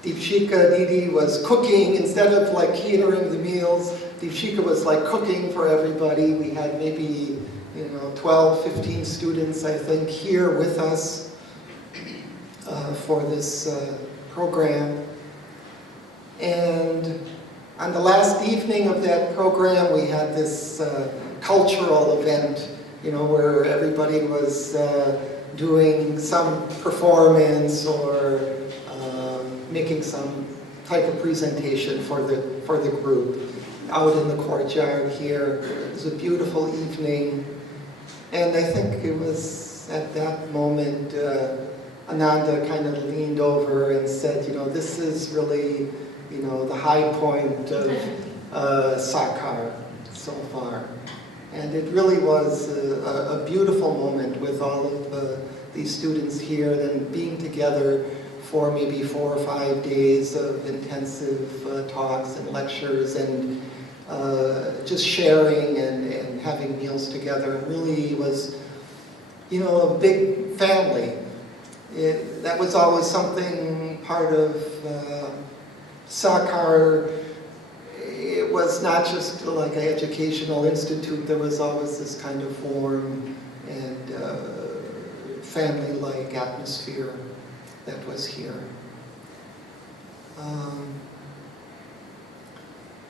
Deepshika Didi was cooking. Instead of like catering the meals, Deepshika was like cooking for everybody. We had maybe 12, 15 students, I think, here with us for this program. And on the last evening of that program, we had this cultural event, where everybody was doing some performance or making some type of presentation for the group out in the courtyard here. It was a beautiful evening, and I think it was at that moment Ananda kind of leaned over and said, this is really, the high point of Sakar so far. And it really was a beautiful moment with all of these students here, then being together for maybe 4 or 5 days of intensive talks and lectures, and just sharing and having meals together. It really was, a big family. That was always something part of Sakar. It was not just like an educational institute. There was always this kind of warm and family-like atmosphere that was here.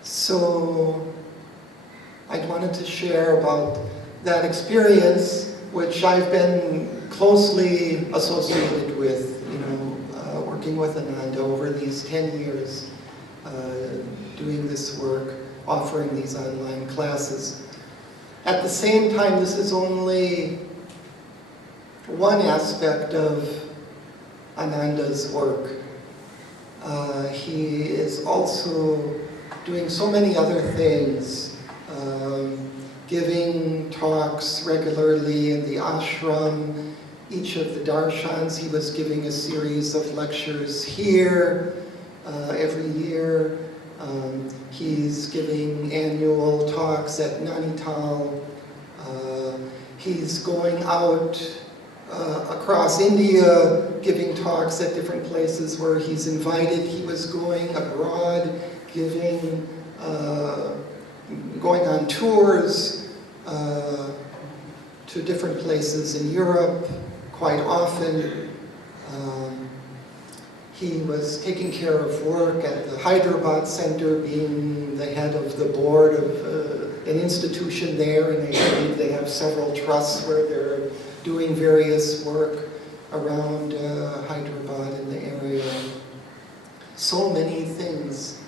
So I wanted to share about that experience, which I've been closely associated with, working with Ananda over these 10 years, doing this work, offering these online classes. At the same time, this is only one aspect of Ananda's work. He is also doing so many other things, giving talks regularly in the ashram. Each of the darshans, he was giving a series of lectures here every year. He's giving annual talks at Nainital. He's going out across India, giving talks at different places where he's invited. He was going abroad, giving, going on tours to different places in Europe quite often. He was taking care of work at the Hyderabad Center, being the head of the board of an institution there, and I believe they have several trusts where they're doing various work around Hyderabad in the area. So many things.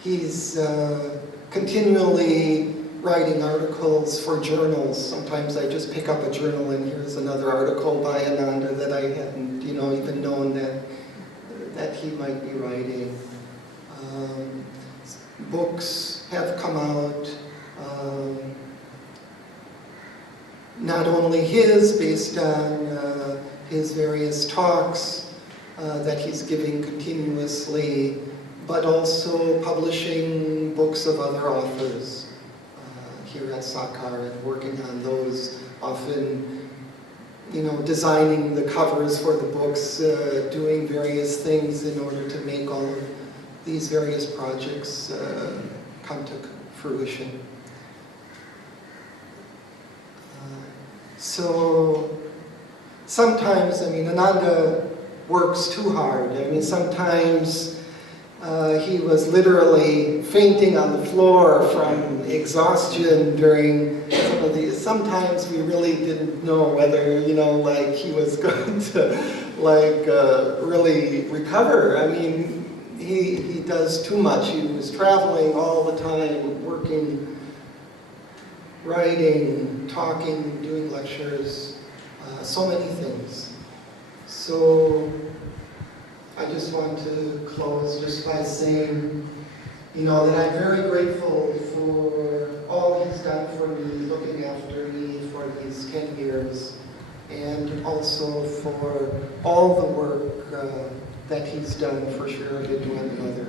He's continually writing articles for journals. Sometimes I just pick up a journal and here's another article by Ananda that I hadn't, even known that he might be writing. Books have come out, not only his, based on his various talks that he's giving continuously, but also publishing books of other authors here at Sakar and working on those, often, designing the covers for the books, doing various things in order to make all of these various projects come to fruition. So sometimes, Ananda works too hard. Sometimes he was literally fainting on the floor from exhaustion during some of these. Sometimes we really didn't know whether, he was going to, really recover. He does too much. He was traveling all the time, working, writing, talking, doing lectures, so many things. So I just want to close just by saying, that I'm very grateful for all he's done for me, looking after me for these 10 years, and also for all the work that he's done for Sri Aurobindo and Mother.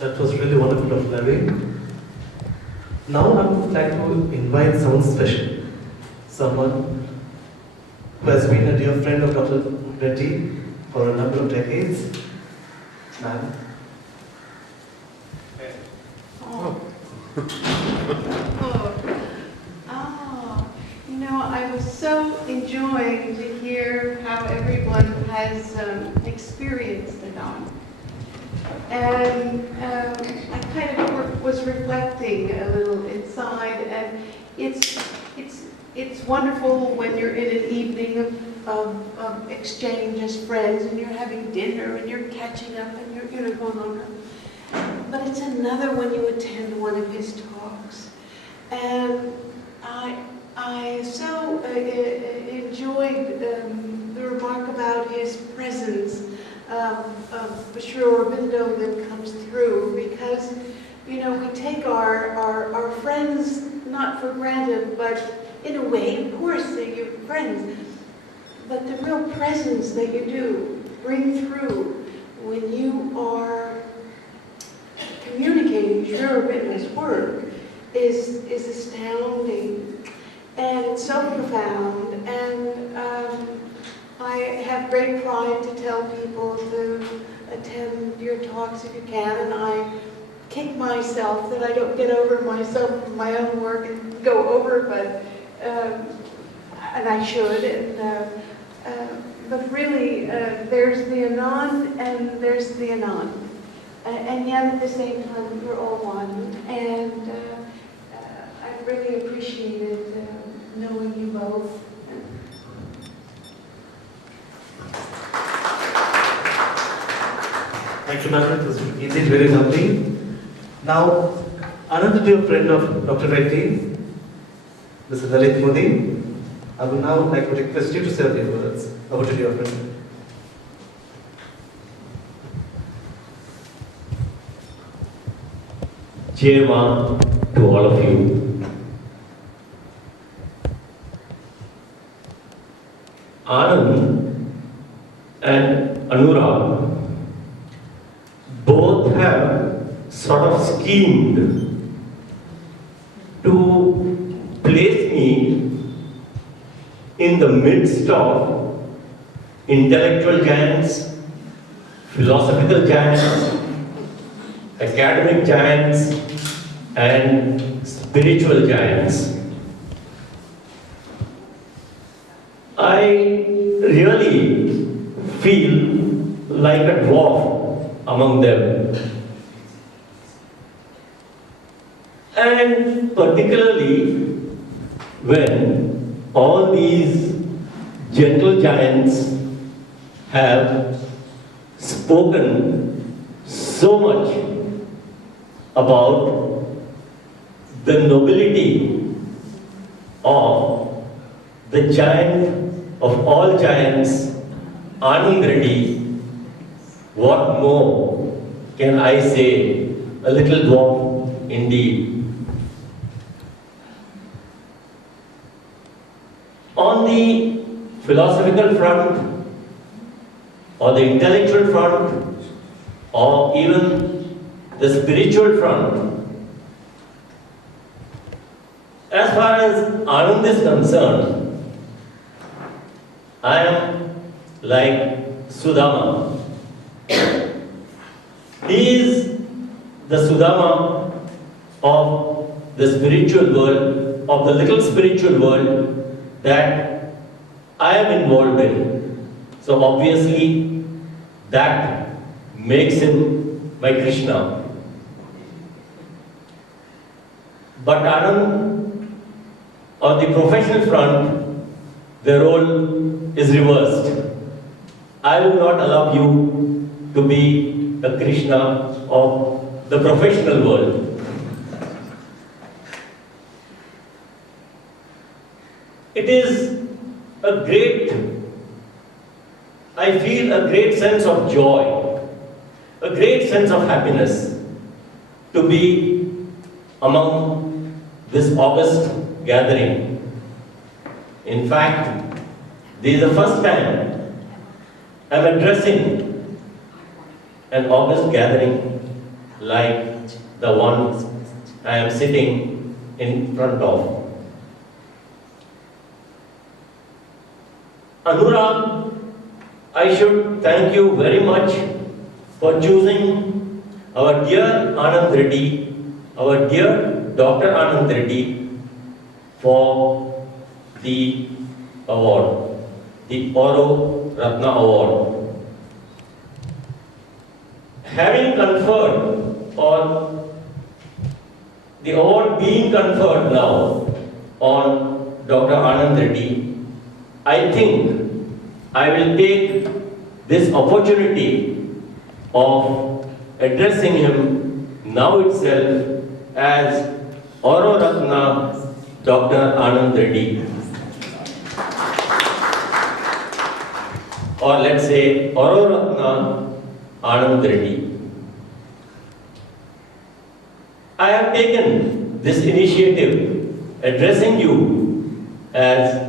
That was really wonderful, Dr. Larry. Now I would like to invite someone special, someone who has been a dear friend of Dr. Reddy for a number of decades. Ma'am. I was so enjoying to hear how everyone has experienced Ananda. And I kind of was reflecting a little inside, and it's wonderful when you're in an evening of exchange as friends, and you're having dinner, and you're catching up, and you're going on. But it's another when you attend one of his talks. And I so enjoyed the remark about his presence of Sri Aurobindo that comes through, because we take our friends not for granted, but in a way, of course, they're your friends. But the real presence that you do bring through when you are communicating Sri Aurobindo's work is astounding. And it's so profound, and I have great pride to tell people to attend your talks if you can, and I kick myself that I don't get over myself with my own work and go over, but and I should. But really, there's the Anand and there's the Anand, and yet at the same time we're all one. And I really appreciated knowing you both. Thank you, madam. It was indeed very lovely. Now, another dear friend of Dr. Reddy, Mr. Lalit Modi, I would now like to request you to say a few words. Over to you, dear friend. Jema to all of you. Anand and Anurag both have sort of schemed to place me in the midst of intellectual giants, philosophical giants, academic giants, and spiritual giants. I really feel like a dwarf among them. And particularly when all these gentle giants have spoken so much about the nobility of the giant of all giants, Ananda Reddy, what more can I say? A little dwarf indeed. On the philosophical front, or the intellectual front, or even the spiritual front, as far as Anand is concerned, I am like Sudama. He is the Sudama of the spiritual world, of the little spiritual world that I am involved in. So obviously, that makes him my Krishna. But Anand, on the professional front, the role is reversed. I will not allow you to be a Krishna of the professional world. It is a great, I feel a great sense of joy, a great sense of happiness to be among this august gathering. In fact, this is the first time I am addressing an august gathering like the one I am sitting in front of. Anurag, I should thank you very much for choosing our dear Ananda Reddy, our dear Dr. Ananda Reddy, for the award, the Auro Ratna Award. Having conferred, or the award being conferred now on Dr. Ananda Reddy, I think I will take this opportunity of addressing him now itself as Auro Ratna Dr. Ananda Reddy. Or let's say Auro Ratna Ananda Reddy. I have taken this initiative addressing you as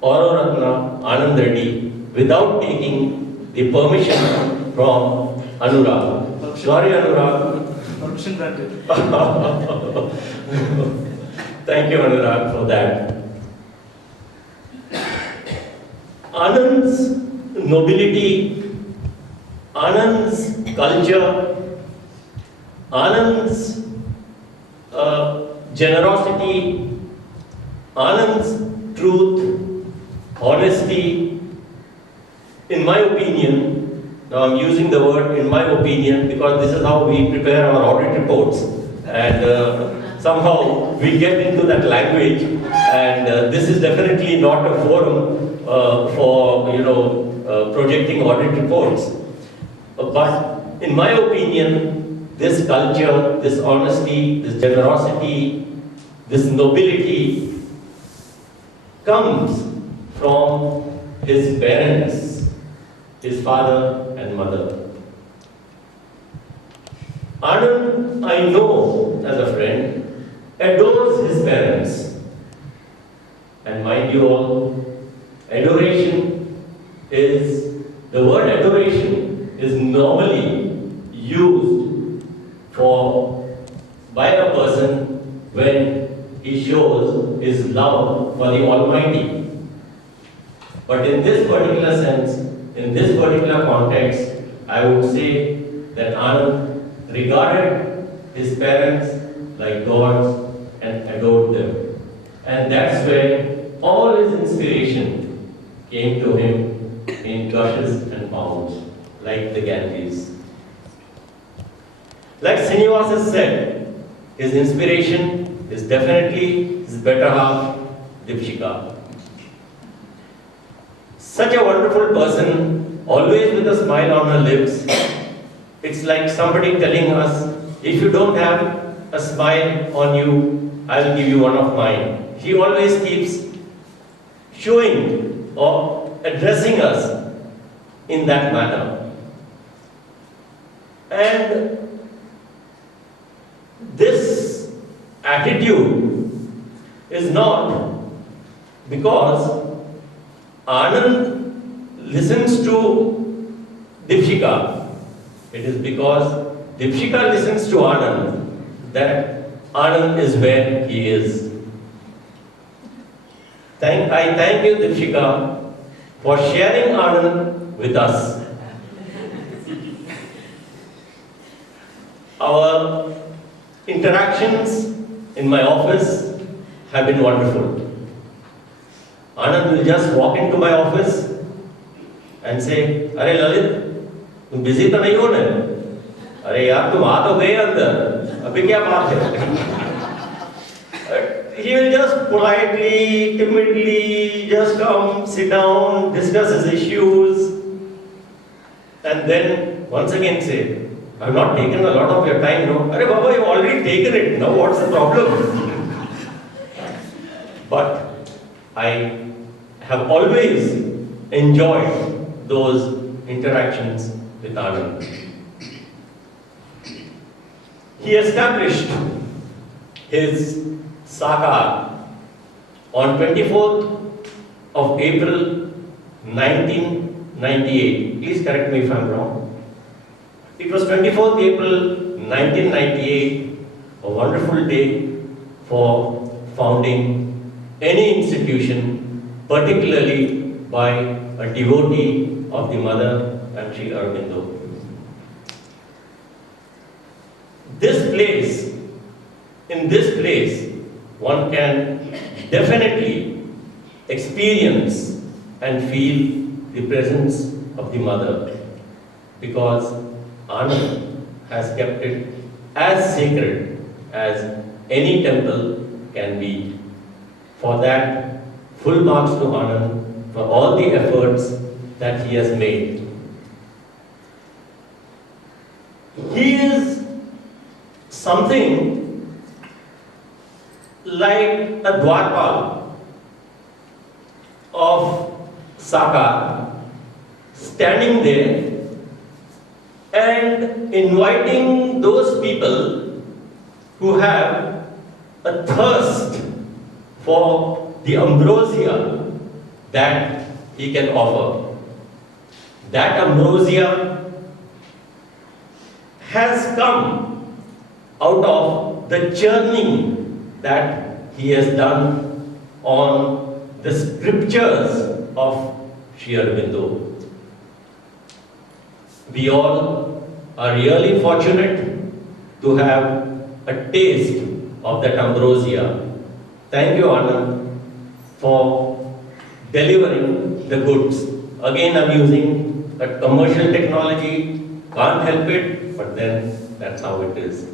Auro Ratna Ananda Reddy without taking the permission from Anurag. Sorry, Anurag. Permission granted. Thank you, Anurag, for that. Anand's nobility, Anand's culture, Anand's generosity, Anand's truth, honesty, in my opinion, now I'm using the word in my opinion because this is how we prepare our audit reports, and somehow we get into that language, and this is definitely not a forum for projecting audit reports. But in my opinion, this culture, this honesty, this generosity, this nobility comes from his parents, his father and mother. Anand, I know as a friend, adores his parents. And mind you all, adoration is, the word adoration is normally used by a person when he shows his love for the Almighty. But in this particular sense, in this particular context, I would say that Anand regarded his parents like gods and adored them. And that's where all his inspiration came to him in gushes and bounds, like the Ganges. Like Srinivas has said, his inspiration is definitely his better half, Dipshika. Such a wonderful person, always with a smile on her lips. It's like somebody telling us, if you don't have a smile on you, I'll give you one of mine. She always keeps showing or addressing us in that manner. And this attitude is not because Anand listens to Dipshika. It is because Dipshika listens to Anand that Anand is where he is. I thank you, Dipshika, for sharing Anand with us. Our interactions in my office have been wonderful. Anand will just walk into my office and say, "Arey Lalit, तुम busy तो नहीं हो ना? अरे यार तुम आ तो गए अंदर, अभी क्या बात है?" He will just politely, timidly just come, sit down, discuss his issues, and then once again say, "I've not taken a lot of your time, no? Arey Baba, you've already taken it, now what's the problem?" But I have always enjoyed those interactions with Anand. He established his Sakar on 24th of April 1998. Please correct me if I'm wrong. It was 24th April 1998, a wonderful day for founding any institution, particularly by a devotee of the Mother and Sri Aurobindo. In this place, one can definitely experience and feel the presence of the Mother, because Anand has kept it as sacred as any temple can be. For that, full marks to Anand for all the efforts that he has made. He is something like a Dwarpal of Sakar, standing there and inviting those people who have a thirst for the ambrosia that he can offer. That ambrosia has come out of the churning that he has done on the scriptures of Sri Aurobindo. We all are really fortunate to have a taste of that ambrosia. Thank you, Anand, for delivering the goods. Again, I'm using a commercial technology, can't help it, but then that's how it is.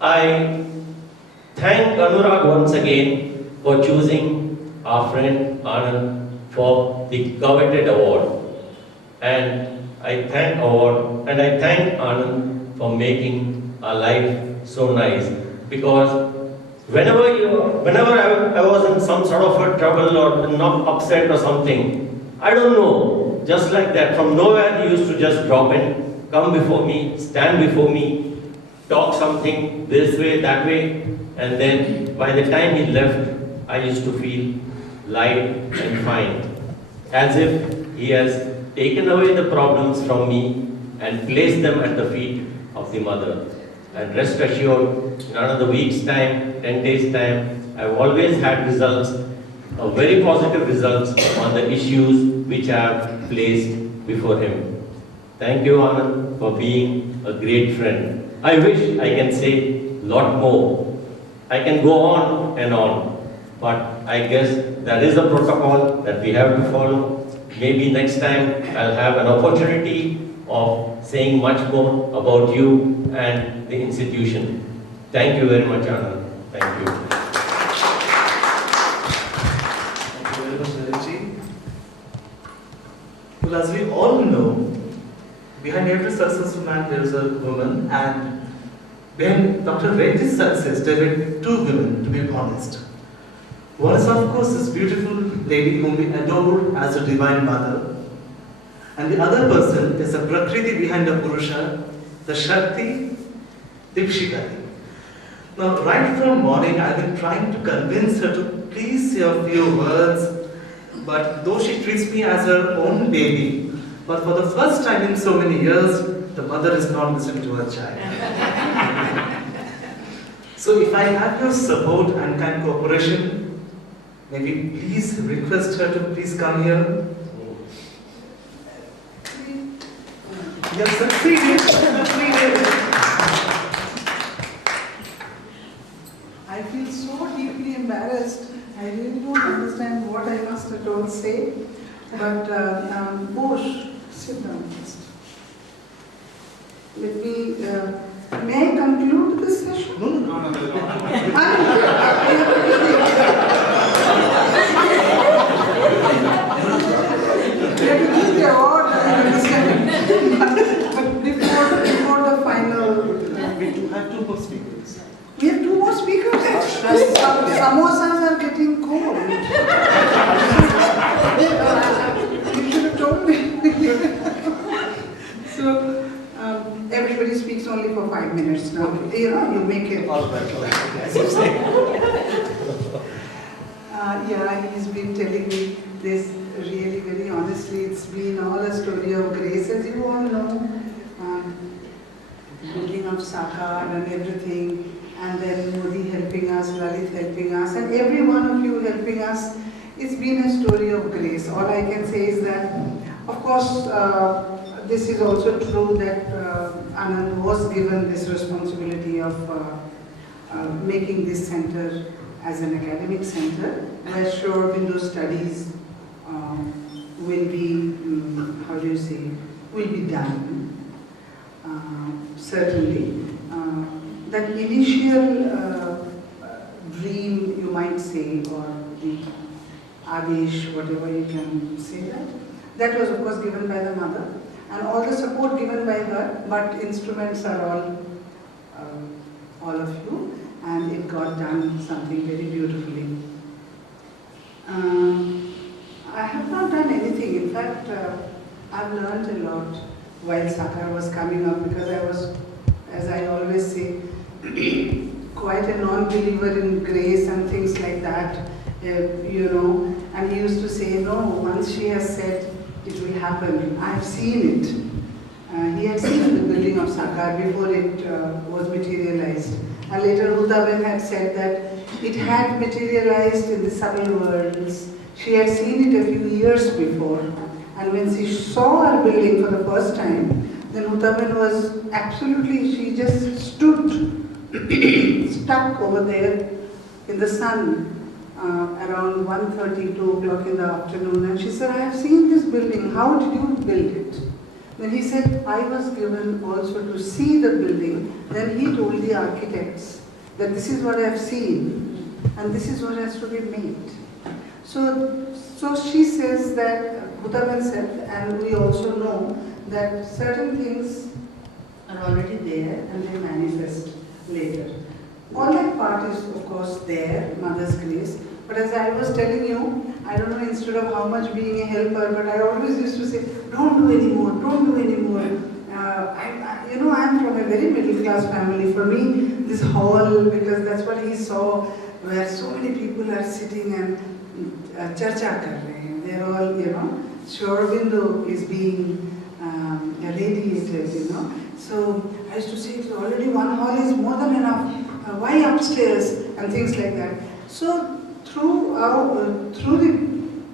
I thank Anurag once again for choosing our friend Anand for the coveted award. And I thank Anand for making our life so nice. Because whenever I was in some sort of a trouble or not upset or something, I don't know, just like that, from nowhere he used to just drop in, come before me, stand before me, talk something this way, that way, and then by the time he left, I used to feel light and fine, as if he has taken away the problems from me and placed them at the feet of the Mother. And rest assured, in another week's time, 10 days' time, I've always had results, very positive results on the issues which I have placed before him. Thank you, Anand, for being a great friend. I wish I can say a lot more. I can go on and on, but I guess there is a protocol that we have to follow. Maybe next time I'll have an opportunity of saying much more about you and the institution. Thank you very much, Anand. Thank you. Thank you very much, Reddy. Well, as we all know, behind every successful man there is a woman, and behind Dr. Reddy's success there were two women, to be honest. One is, of course, this beautiful lady whom we adore as a divine mother, and the other person is the Prakriti behind the Purusha, the Shakti, Dipshikari. Now, right from morning, I've been trying to convince her to please say a few words, but though she treats me as her own baby, but for the first time in so many years, the mother is not listening to her child. So if I have your support and kind cooperation, maybe please request her to please come here. You have succeeded. I feel so deeply embarrassed. I really don't understand what I must at all say. But Bosch, sit down first. Let me, may I conclude this session? No. Let me give the award, I understand. But before the final... We do have two more speakers. We have two more speakers. Samosas are getting cold. You should have told me. So, everybody speaks only for 5 minutes now. You know, you make it. All right. As you say. Yeah, he's been telling me this really very honestly. It's been all a story of grace, as you all know. Building of Sakar and everything, and then Modi helping us, Lalit helping us, and every one of you helping us. It's been a story of grace. All I can say is that, of course, this is also true that Anand was given this responsibility of making this center as an academic center, where Sri Aurobindo studies will be, will be done. Certainly. That initial dream, you might say, or the Adesh, whatever you can say that was of course given by the mother, and all the support given by her, but instruments are all of you, and it got done something very beautifully. I have not done anything. In fact, I've learned a lot while Sakar was coming up, because I was, as I always say, quite a non-believer in grace and things like that, you know. And he used to say, no, once she has said it will happen, I have seen it. He had seen the building of Sakar before it was materialized. And later Hutaben had said that it had materialized in the subtle worlds. She had seen it a few years before. And when she saw our building for the first time, then Hutaben was absolutely, she just stood stuck over there in the sun around 1:30, 2 o'clock in the afternoon. And she said, I have seen this building, how did you build it? Then he said, I was given also to see the building. Then he told the architects that this is what I have seen and this is what has to be made. So she says that, Hutaben said, and we also know that certain things are already there and they manifest later. All that part is of course there, Mother's grace. But as I was telling you, I don't know, instead of how much being a helper, but I always used to say, don't do anymore, don't do anymore. You know, I'm from a very middle class family. For me, this hall, because that's what he saw, where so many people are sitting and charcha kar rahe hain. They're all, you know, Sri Aurobindo is being radiated, you know. So I used to say, already one hall is more than enough. Why upstairs? And things like that. So through the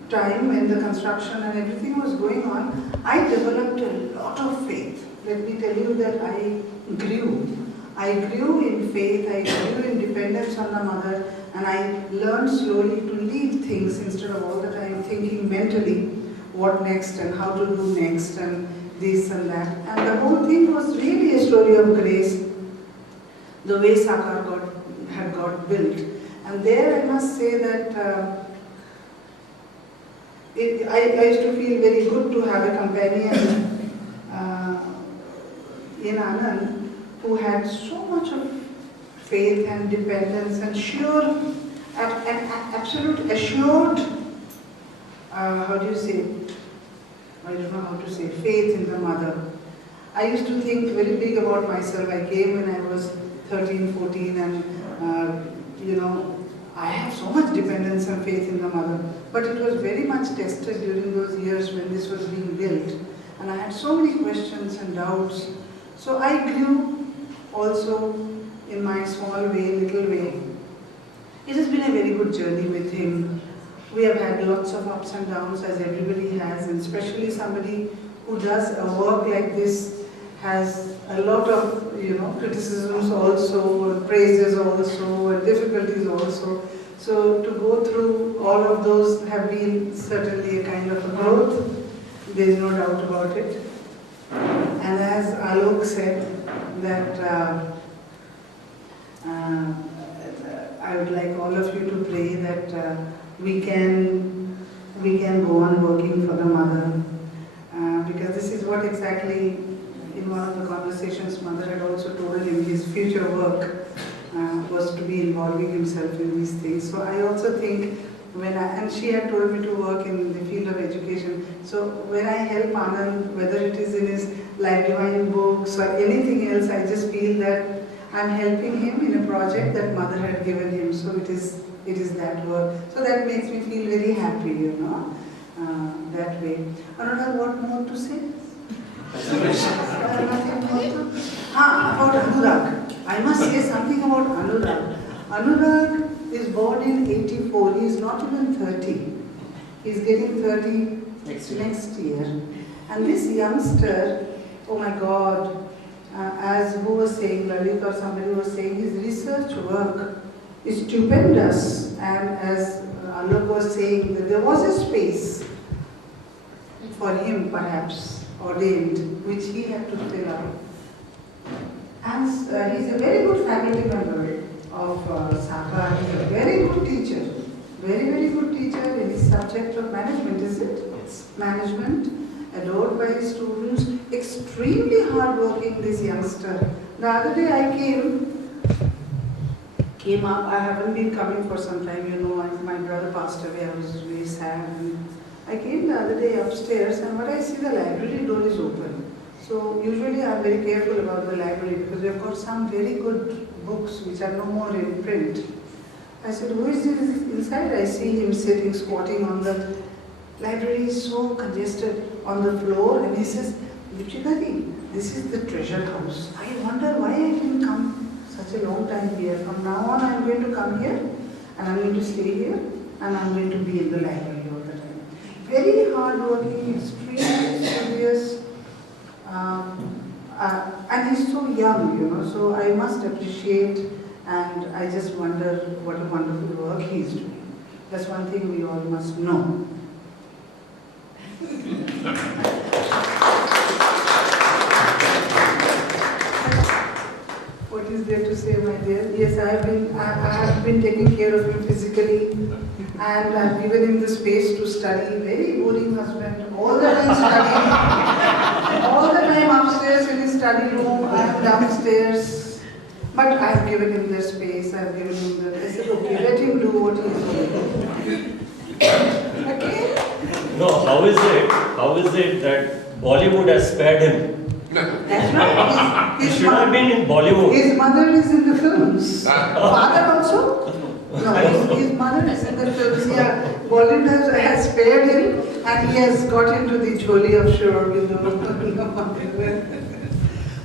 time when the construction and everything was going on, I developed a lot of faith. Let me tell you that I grew. I grew in faith, I grew in dependence on the mother, and I learned slowly to leave things instead of all the time thinking mentally what next and how to do next. And this and that. And the whole thing was really a story of grace, the way Sakar had got built. And there I must say that I used to feel very good to have a companion in Anand who had so much of faith and dependence and absolute assured, how do you say, I don't know how to say, faith in the mother. I used to think very big about myself. I came when I was 13, 14 and I have so much dependence and faith in the mother. But it was very much tested during those years when this was being built. And I had so many questions and doubts. So I grew also in my small way, little way. It has been a very good journey with him. We have had lots of ups and downs, as everybody has, and especially somebody who does a work like this has a lot of criticisms also, praises also, and difficulties also. So to go through all of those have been certainly a kind of a growth. There is no doubt about it. And as Alok said, that I would like all of you to pray that we can go on working for the mother, because this is what exactly in one of the conversations mother had also told him his future work was to be involving himself in these things. So I also think and she had told me to work in the field of education. So when I help Anand, whether it is in his Life Divine books or anything else, I just feel that I'm helping him in a project that mother had given him. So it is that work. So that makes me feel very happy, that way. Ananda, what more to say? Nothing more to? About Anurag. I must say something about Anurag. Anurag is born in 84. He is not even 30. He is getting 30 next year. And this youngster, oh my God, as who was saying, Lalit or somebody was saying, his research work is stupendous. And as Alok was saying, that there was a space for him, perhaps, ordained, which he had to fill out. And he's a very good faculty member of Sakar. He's a very good teacher. Very, very good teacher in his subject of management, is it? Yes. Management, adored by his students, extremely hardworking, this youngster. The other day I came up, I haven't been coming for some time, my brother passed away, I was very sad. And I came the other day upstairs and what I see, the library door is open. So usually I'm very careful about the library because we've got some very good books which are no more in print. I said, who is this inside? I see him sitting, squatting on the library, is so congested on the floor, and he says, Vichikati, this is the treasure house. I wonder why I didn't come such a long time here. From now on I'm going to come here, and I'm going to stay here, and I'm going to be in the library all the time. Very hard-working, extremely studious, and he's so young, so I must appreciate, and I just wonder what a wonderful work he's doing. That's one thing we all must know. What is there to say, my dear? Yes, I have been taking care of him physically, and I've given him the space to study. Very boring husband, all the time studying, all the time upstairs in his study room, I'm downstairs. But I've given him the space, I said, okay, let him do what he's doing. Okay? No, how is it that Bollywood has spared him? That's right. He should have been in Bollywood. His mother is in the films. Father also? No, his mother is in the films. Yeah, Bollywood has spared him and he has got into the jolly of sure,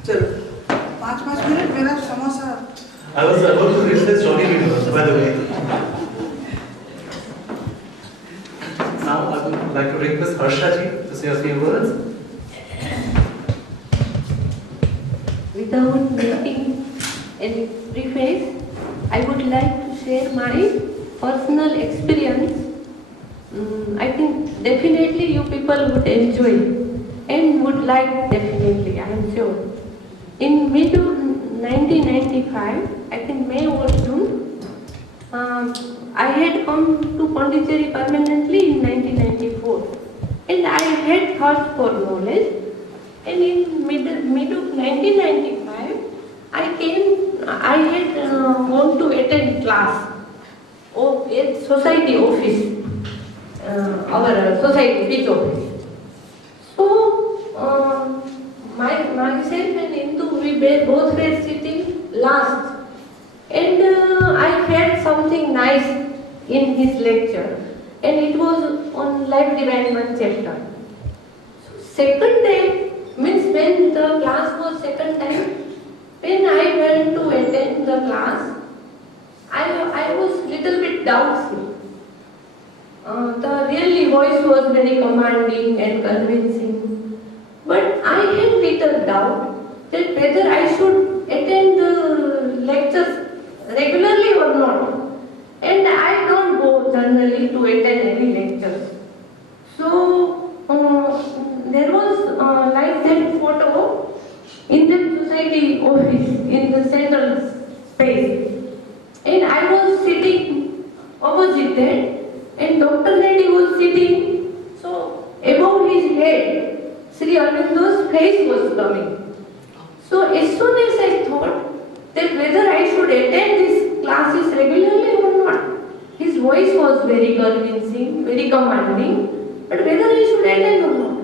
Chalo. 5 minutes, मेरा samosa. I was about to reach this jolly video, by the way. Now I would like to request Harsha ji to say a few words. Without making any preface, I would like to share my personal experience. I think definitely you people would enjoy. and would like definitely, I am sure. In mid of 1995, I think May or June, I had come to Pondicherry permanently in 1994, and I had thirst for knowledge. And in mid of 1995, I had gone to attend class at society office, our society pitch office. So, myself and Indu, we both were sitting last, and I felt something nice in his lecture, and it was on life divine chapter. So, second day, means when the class was second time, when I went to attend the class, I was little bit doubtful. The really voice was very commanding and convincing, but I had little doubt that whether I should attend the lectures regularly or not. And I don't go generally to attend any lectures. So there was like that photo in the society office in the central space, and I was sitting opposite that, and Dr. Reddy was sitting, so above his head, Sri Aurobindo's face was coming. So as soon as I thought that whether I should attend these classes regularly or not, his voice was very convincing, very commanding, but whether I should attend or not,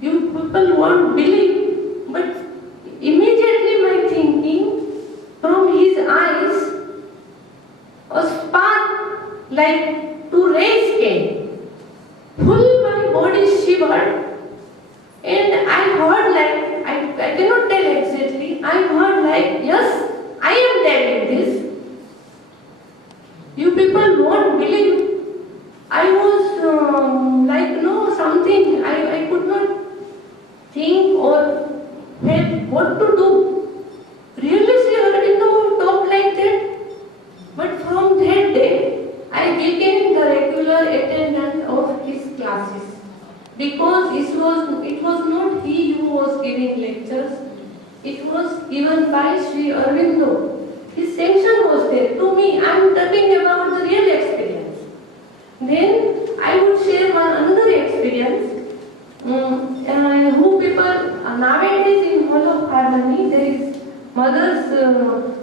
you people won't believe, but immediately my thinking, from his eyes, a spark like two rays came. Full my body shivered, and I heard like, I cannot tell exactly, I heard like, yes, I am telling this. You people won't believe. I was like, no, something, I could not think or have what to do. Really, Sri Aurobindo talked like that. But from that day, I became the regular attendant of his classes. Because it was not he who was giving lectures, it was given by Sri Aurobindo. His sanction was there. To me, I am talking about the real experience. Then I would share another experience. Who people nowadays in Hall of Harmony, there is mother's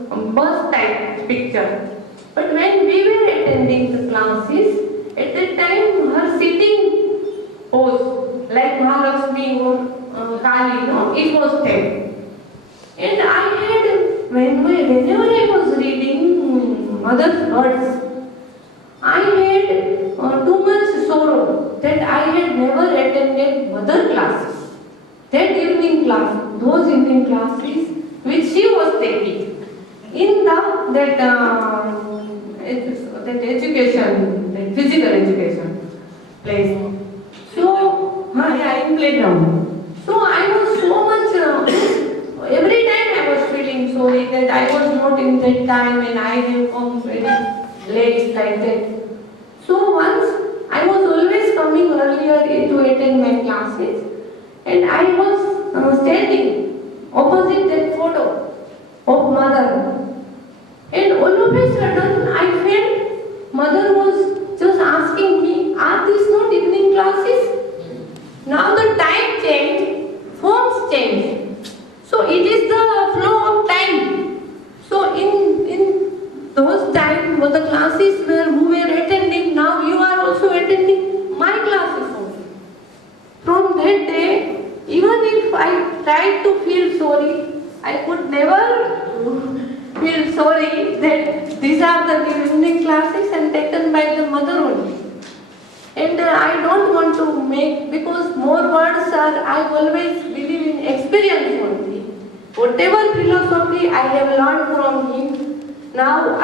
birth type picture. But when we were attending the classes, at that time her sitting pose, like Mahalakshmi or Kali, no, it was there. And I had, whenever I was reading mother's words, I had too much sorrow that I had never attended mother classes. That evening class, those evening classes which she was taking in that education, that physical education place. So, in playground. So I was so much, every time I was feeling sorry that I was not in that time and I have come very late like that. So once I was always coming earlier to attend my classes, and I was standing opposite that photo of mother. And all of a sudden I felt mother was just asking me, are these not evening classes? Now the time changed, forms changed. So it is the flow of time. So in those times, the classes who were attending, now you are also attending my classes also. From that day, even if I tried to feel sorry, I could never feel sorry that these are the evening classes and taken by the mother only. And I don't want to make, because more words are, I always believe in experience only. Whatever philosophy I have learned from him, now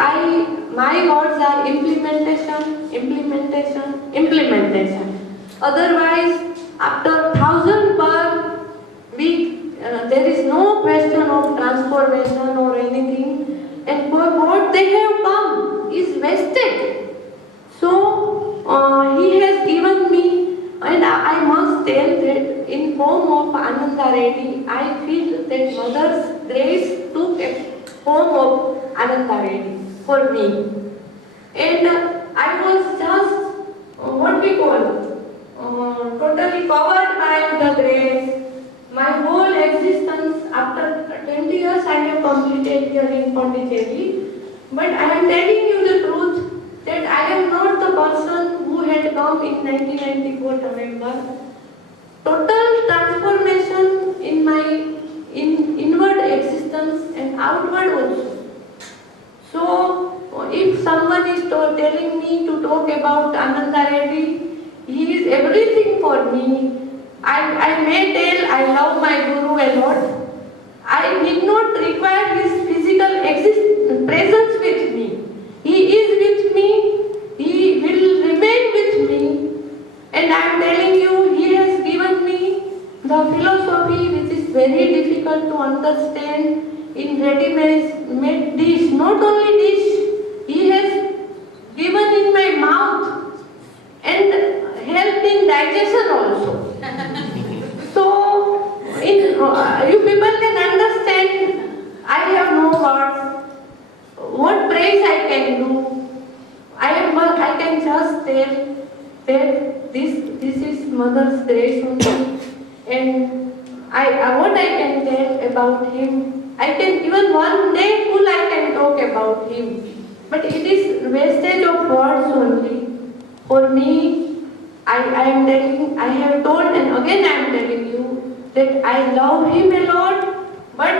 my words are implementation, implementation, implementation. Otherwise, after 1,000 per week, there is no question of transformation or anything, and for what they have come is wasted. So he has given me, and I must must tell that in home of Ananda Reddy, I feel that Mother's grace took a home of Ananda Reddy for me. And I was just, what we call, totally covered by the grace. My whole existence, after 20 years I have completed here in Pondicherry. But I am telling you the truth that I am not the person who had come in 1994 November. Total transformation in my inward existence and outward also. So, if someone is telling me to talk about Ananda Reddy, he is everything for me. I may tell I love my Guru a lot. I did not require his physical presence with me. He is with me. He will remain with me. And I am telling you, he has given me the philosophy which is very difficult to understand in ready-made dish. Not only dish, he has given in my mouth and helped in digestion also. So, you people can understand, I have no words. What praise I can do? I can just tell that this is Mother's grace only. And what I can tell about him, I can even one day full I can talk about him. But it is wastage of words only. For me, I have told and again I am telling you that I love him a lot, but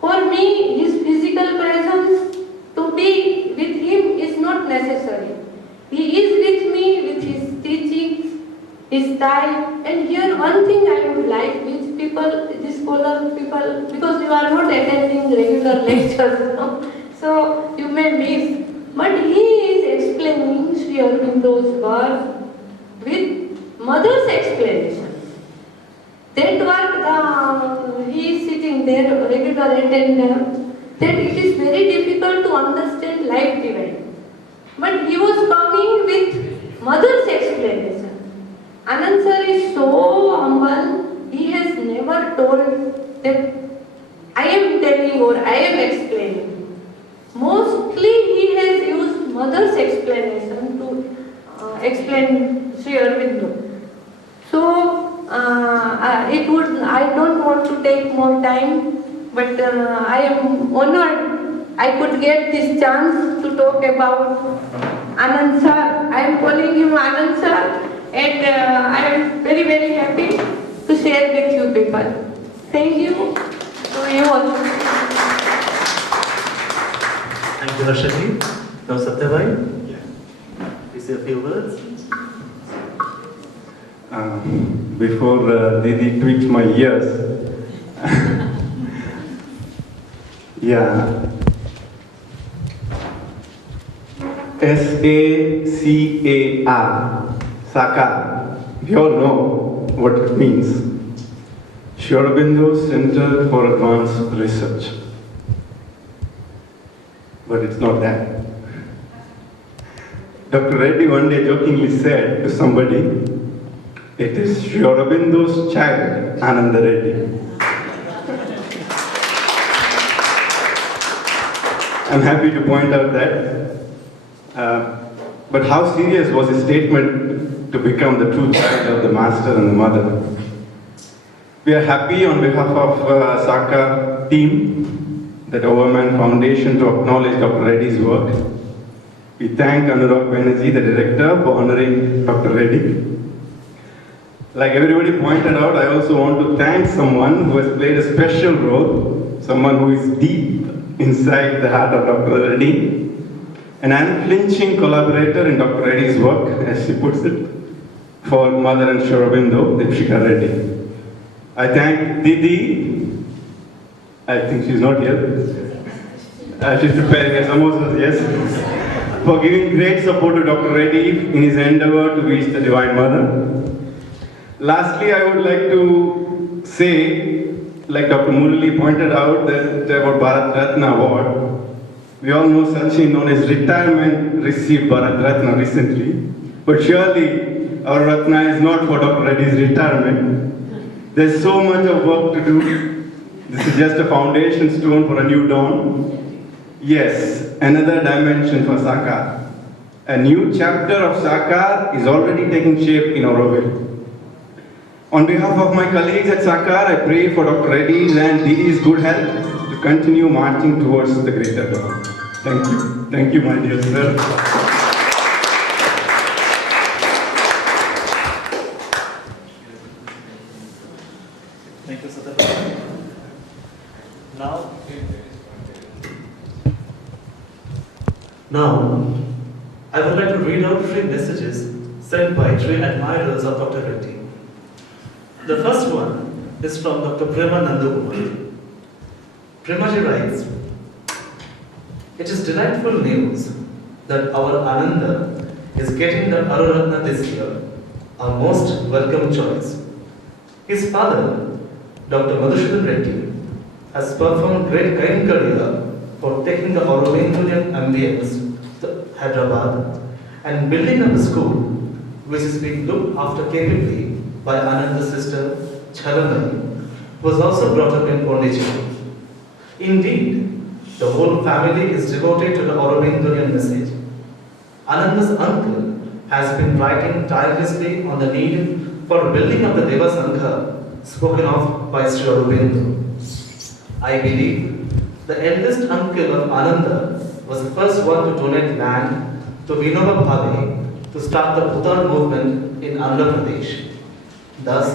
for me his physical presence to be with him is not necessary. He is with me with his teachings, his style, and here one thing I would like which people, these scholar people, because you are not attending regular lectures, no? So you may miss, but he is explaining Sri Aurobindo's work with Mother's explanation. That work, he is sitting there, regular attender, that it is very difficult to understand life divine. But he was coming with Mother's explanation. Anand sir is so humble, he has never told that I am telling or I am explaining. Mostly he has used Mother's explanation to explain Sri Aurobindo. So, I don't want to take more time, but I am honored I could get this chance to talk about Anand sir. I am calling him Anand sir, and I am very, very happy to share with you people. Thank you to you all. Thank you, Harshadi. Now, Satyabhai, please say a few words. Before Didi tweaks my ears, yeah. S-A-C-A-R, Sakar. We all know what it means. Sri Aurobindo Center for Advanced Research. But it's not that. Dr. Reddy one day jokingly said to somebody, it is Sri Aurobindo's child, Ananda Reddy. I'm happy to point out that. But how serious was his statement to become the true child of the master and the mother? We are happy on behalf of Sakar team, that Overman Foundation, to acknowledge Dr. Reddy's work. We thank Anurag Banerjee, the director, for honoring Dr. Reddy. Like everybody pointed out, I also want to thank someone who has played a special role, someone who is deep inside the heart of Dr. Reddy, an unflinching collaborator in Dr. Reddy's work, as she puts it, for Mother and Sri Aurobindo, Deepshika Reddy. I thank Didi, I think she's not here, she's preparing her samosas, yes, for giving great support to Dr. Reddy in his endeavor to reach the Divine Mother. Lastly, I would like to say, like Dr. Murali pointed out, that about Bharat Ratna Award. We all know Sachin, on his retirement, received Bharat Ratna recently. But surely, Auro Ratna is not for Dr. Reddy's retirement. There's so much of work to do. This is just a foundation stone for a new dawn. Yes, another dimension for Sakar. A new chapter of Sakar is already taking shape in Auroville. On behalf of my colleagues at Sakar, I pray for Dr. Reddy's and Didi's good health to continue marching towards the greater dawn. Thank you. Thank you, my dear sir. Thank you, Sadhguru. Now, I would like to read out 3 messages sent by 3 admirers of Dr. Reddy. The first one is from Dr. Prema Nandakumar. Premaji writes, "It is delightful news that our Ananda is getting the Auro Ratna this year, a most welcome choice. His father, Dr. Madhusudan Reddy, has performed great career for taking the Overman ambience to Hyderabad and building up a school which is being looked after capably by Ananda's sister Chalamani, who was also brought up in Pondicherry. Indeed, the whole family is devoted to the Aurobindo message. Ananda's uncle has been writing tirelessly on the need for building up the Deva Sangha spoken of by Sri Aurobindo. I believe the eldest uncle of Ananda was the first one to donate land to Vinoba Bhave to start the Udar movement in Andhra Pradesh. Thus,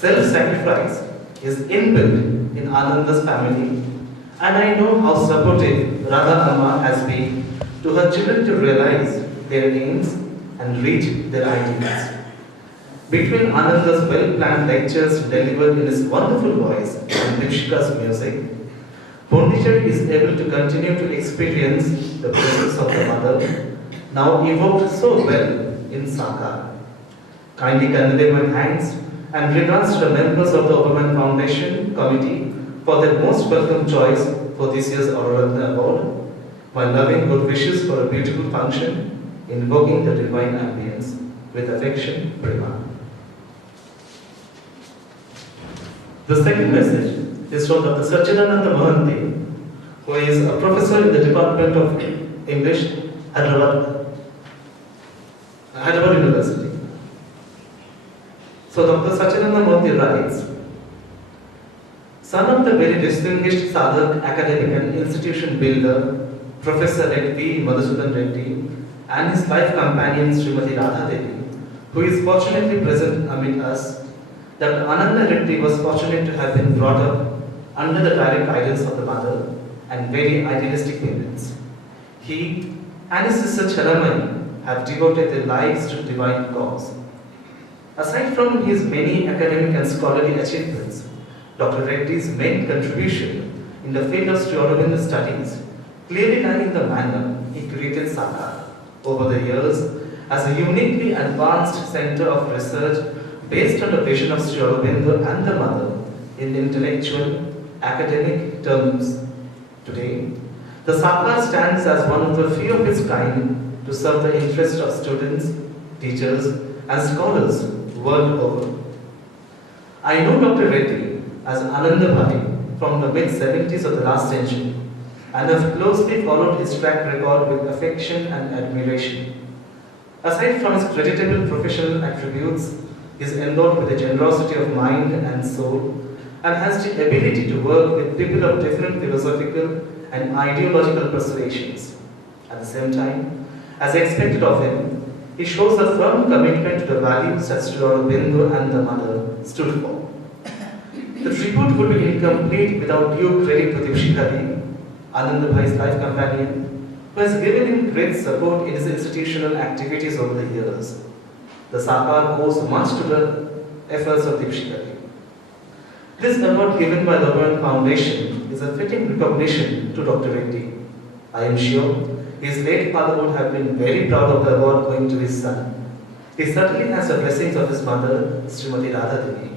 self-sacrifice is inbuilt in Ananda's family, and I know how supportive Radha Amma has been to her children to realize their aims and reach their ideals. Between Ananda's well-planned lectures delivered in his wonderful voice and Dipshika's music, Pondicherry is able to continue to experience the presence of the mother, now evoked so well in Sakar. Kindly convey my thanks and regards to the members of the Overman Foundation committee for their most welcome choice for this year's Auro Ratna Award. My loving good wishes for a beautiful function, invoking the divine ambience. With affection, Prema." The second message is from Dr. Satchidananda Mohanty, who is a professor in the Department of English, Hyderabad University. So Dr. Satchidananda Mohanty writes, "Son of the very distinguished Sadhak, academic and institution builder, Professor V. Madhusudan Reddy, and his life companion Srimati Radha Devi, who is fortunately present amid us, that Ananda Reddy was fortunate to have been brought up under the direct guidance of the mother and very idealistic parents. He and his sister Chalamani have devoted their lives to divine cause. Aside from his many academic and scholarly achievements, Dr. Reddy's main contribution in the field of Sri Aurobindo studies clearly lie in the manner he created Sakar over the years as a uniquely advanced center of research based on the vision of Sri Aurobindo and the mother in intellectual, academic terms. Today, the Sakar stands as one of the few of its kind to serve the interests of students, teachers, and scholars world over. I know Dr. Reddy as Ananda Bhai from the mid-70s of the last century and have closely followed his track record with affection and admiration. Aside from his creditable professional attributes, he is endowed with a generosity of mind and soul and has the ability to work with people of different philosophical and ideological persuasions. At the same time, as expected of him, he shows a firm commitment to the values that Sri Aurobindo and the mother stood for. The tribute would be incomplete without due credit to Dipshika, Ananda Bhai's life companion, who has given him great support in his institutional activities over the years. The Sakar owes much to the efforts of Dipshika. This award given by the Overman Foundation is a fitting recognition to Dr. Reddy. I am sure his late father would have been very proud of the award going to his son. He certainly has the blessings of his mother, Srimati Radha Devi.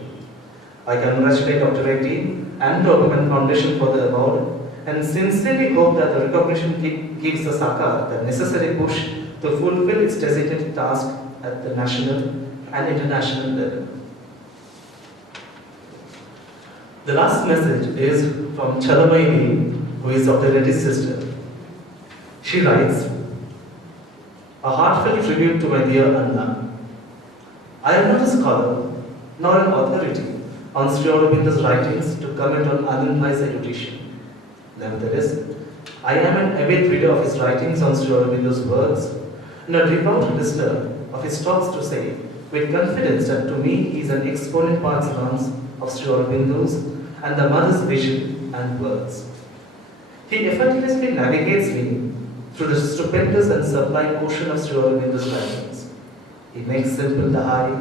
I congratulate Dr. Reddy and the Overman Foundation for the award and sincerely hope that the recognition gives the Sakar the necessary push to fulfill its designated task at the national, and international level. The last message is from Chalamaini, who is Dr. Reddy's sister. She writes, "A heartfelt tribute to my dear Anna. I am not a scholar, nor an authority on Sri Aurobindo's writings to comment on Anand Bhai's erudition. Nevertheless, I am an avid reader of his writings on Sri Aurobindo's works and a devout listener of his talks to say with confidence that to me he is an exponent par excellence of Sri Aurobindo's and the mother's vision and words. He effortlessly navigates me through the stupendous and sublime ocean of Sri Aurobindo's writings. He makes simple the high,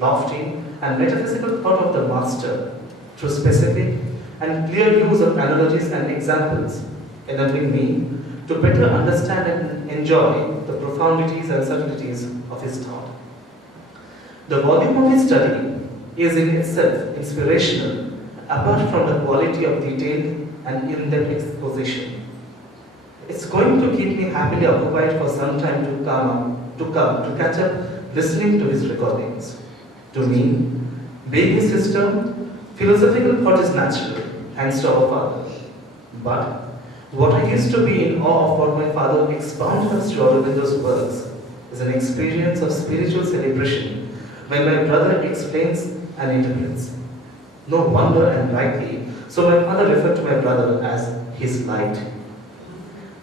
lofty, and metaphysical thought of the master through specific and clear use of analogies and examples, enabling me to better understand and enjoy the profundities and subtleties of his thought. The volume of his study is in itself inspirational, apart from the quality of detailed and in-depth exposition. It's going to keep me happily occupied for some time to come to catch up listening to his recordings. To me, being his sister, philosophical thought is natural, thanks to our father. But what I used to be in awe of what my father expounded of Sri Aurobindo's works is an experience of spiritual celebration when my brother explains and interprets. No wonder and rightly, so my father referred to my brother as his light.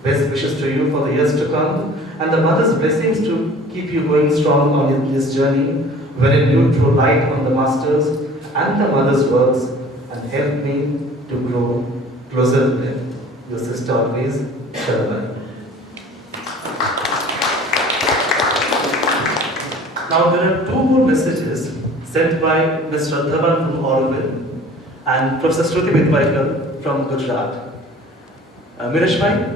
Best wishes to you for the years to come, and the mother's blessings to keep you going strong on this journey, wherein you throw light on the master's and the mother's works and help me to grow closer to them. Your sister always, Sharanai. Now there are two more messages sent by Ms. Shraddhavan from Auroville and Professor Shruti Vidwaikar from Gujarat. Miresh bhai?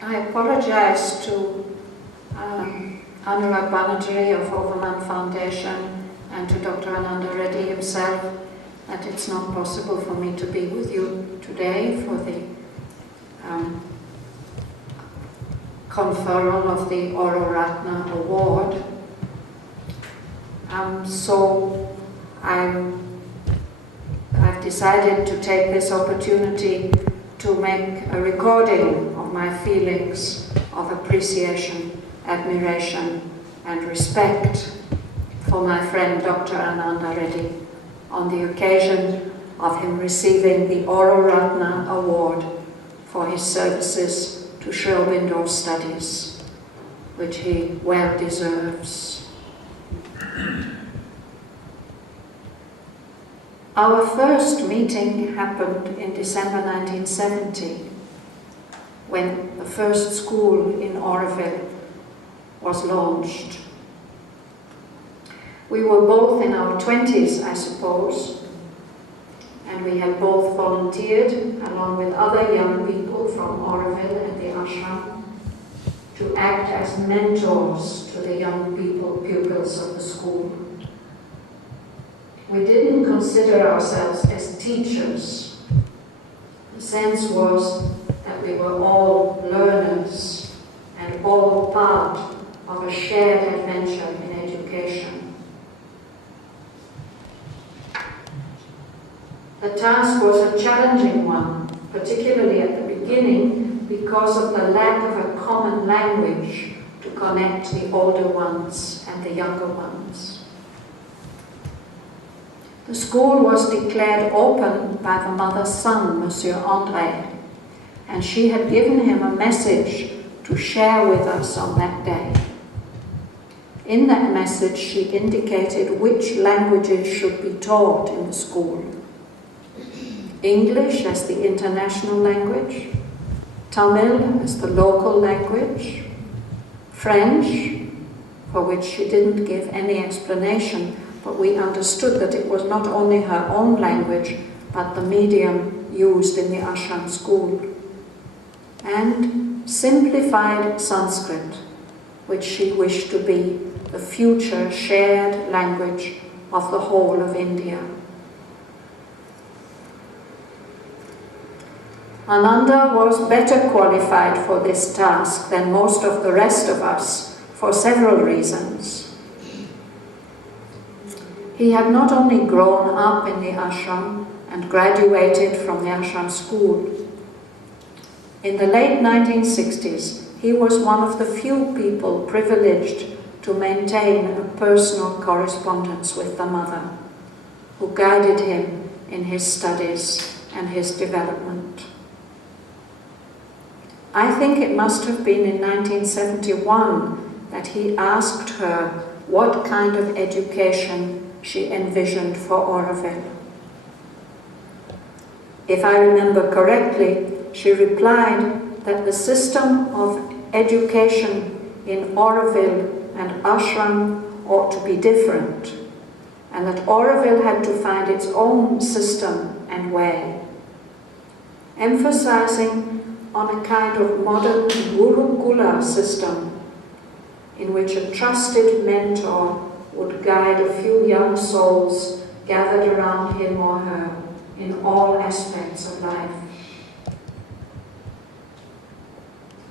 I apologize to Anurag Banerjee of Overman Foundation and to Dr. Ananda Reddy himself that it's not possible for me to be with you today for the conferral of the Auro Ratna Award. So I've decided to take this opportunity to make a recording of my feelings of appreciation, admiration, and respect for my friend Dr. Ananda Reddy on the occasion of him receiving the Auro Ratna Award for his services to Sri Aurobindo studies, which he well deserves. Our first meeting happened in December 1970, when the first school in Auroville was launched. We were both in our 20s, I suppose, and we had both volunteered, along with other young people from Auroville and the ashram, to act as mentors to the young people, pupils of the school. We didn't consider ourselves as teachers. The sense was that we were all learners and all part of a shared adventure in education. The task was a challenging one, particularly at the beginning, because of the lack of a common language to connect the older ones and the younger ones. The school was declared open by the mother's son, Monsieur André, and she had given him a message to share with us on that day. In that message, she indicated which languages should be taught in the school. English as the international language, Tamil as the local language, French, for which she didn't give any explanation, but we understood that it was not only her own language, but the medium used in the ashram school, and simplified Sanskrit, which she wished to be the future shared language of the whole of India. Ananda was better qualified for this task than most of the rest of us for several reasons. He had not only grown up in the ashram and graduated from the ashram school. In the late 1960s, he was one of the few people privileged to maintain a personal correspondence with the mother, who guided him in his studies and his development. I think it must have been in 1971 that he asked her what kind of education she envisioned for Auroville. If I remember correctly, she replied that the system of education in Auroville and ashram ought to be different, and that Auroville had to find its own system and way, emphasizing on a kind of modern gurukula system in which a trusted mentor would guide a few young souls gathered around him or her in all aspects of life.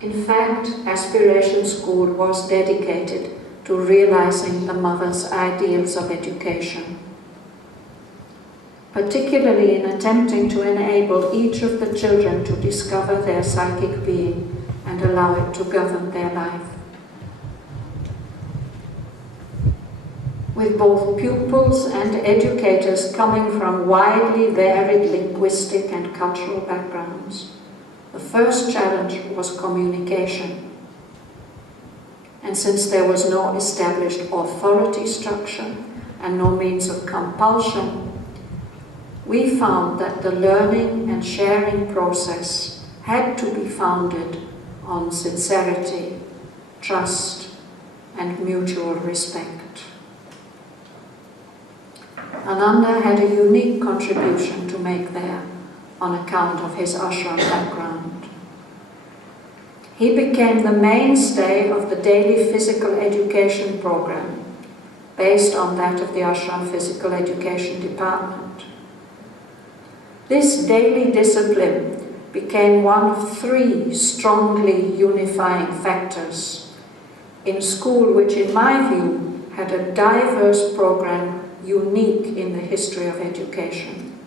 In fact, Aspiration School was dedicated to realizing the mother's ideals of education, particularly in attempting to enable each of the children to discover their psychic being and allow it to govern their life. With both pupils and educators coming from widely varied linguistic and cultural backgrounds, the first challenge was communication. And since there was no established authority structure and no means of compulsion, we found that the learning and sharing process had to be founded on sincerity, trust, and mutual respect. Ananda had a unique contribution to make there on account of his ashram background. He became the mainstay of the daily physical education program, based on that of the ashram physical education department. This daily discipline became one of three strongly unifying factors in school which, in my view, had a diverse program unique in the history of education.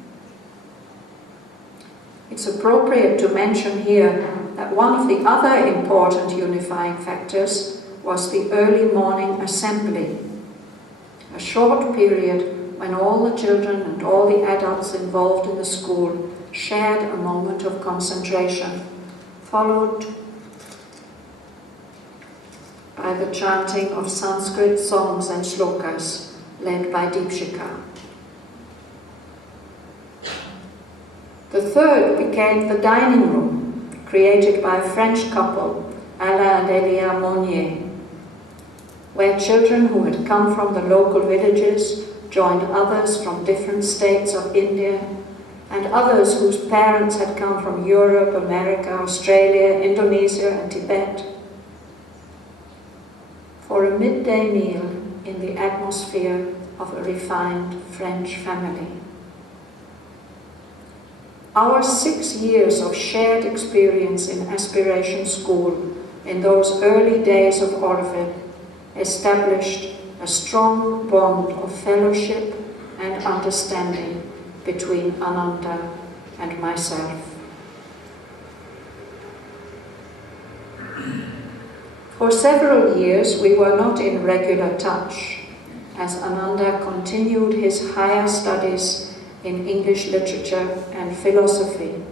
It's appropriate to mention here that one of the other important unifying factors was the early morning assembly, a short period when all the children and all the adults involved in the school shared a moment of concentration, followed by the chanting of Sanskrit songs and shlokas led by Deepshika. The third became the dining room, created by a French couple, Alain and Elia Monnier, where children who had come from the local villages joined others from different states of India and others whose parents had come from Europe, America, Australia, Indonesia, and Tibet for a midday meal in the atmosphere of a refined French family. Our 6 years of shared experience in Aspiration School in those early days of Auroville established a strong bond of fellowship and understanding between Ananda and myself. For several years we were not in regular touch, as Ananda continued his higher studies in English literature and philosophy,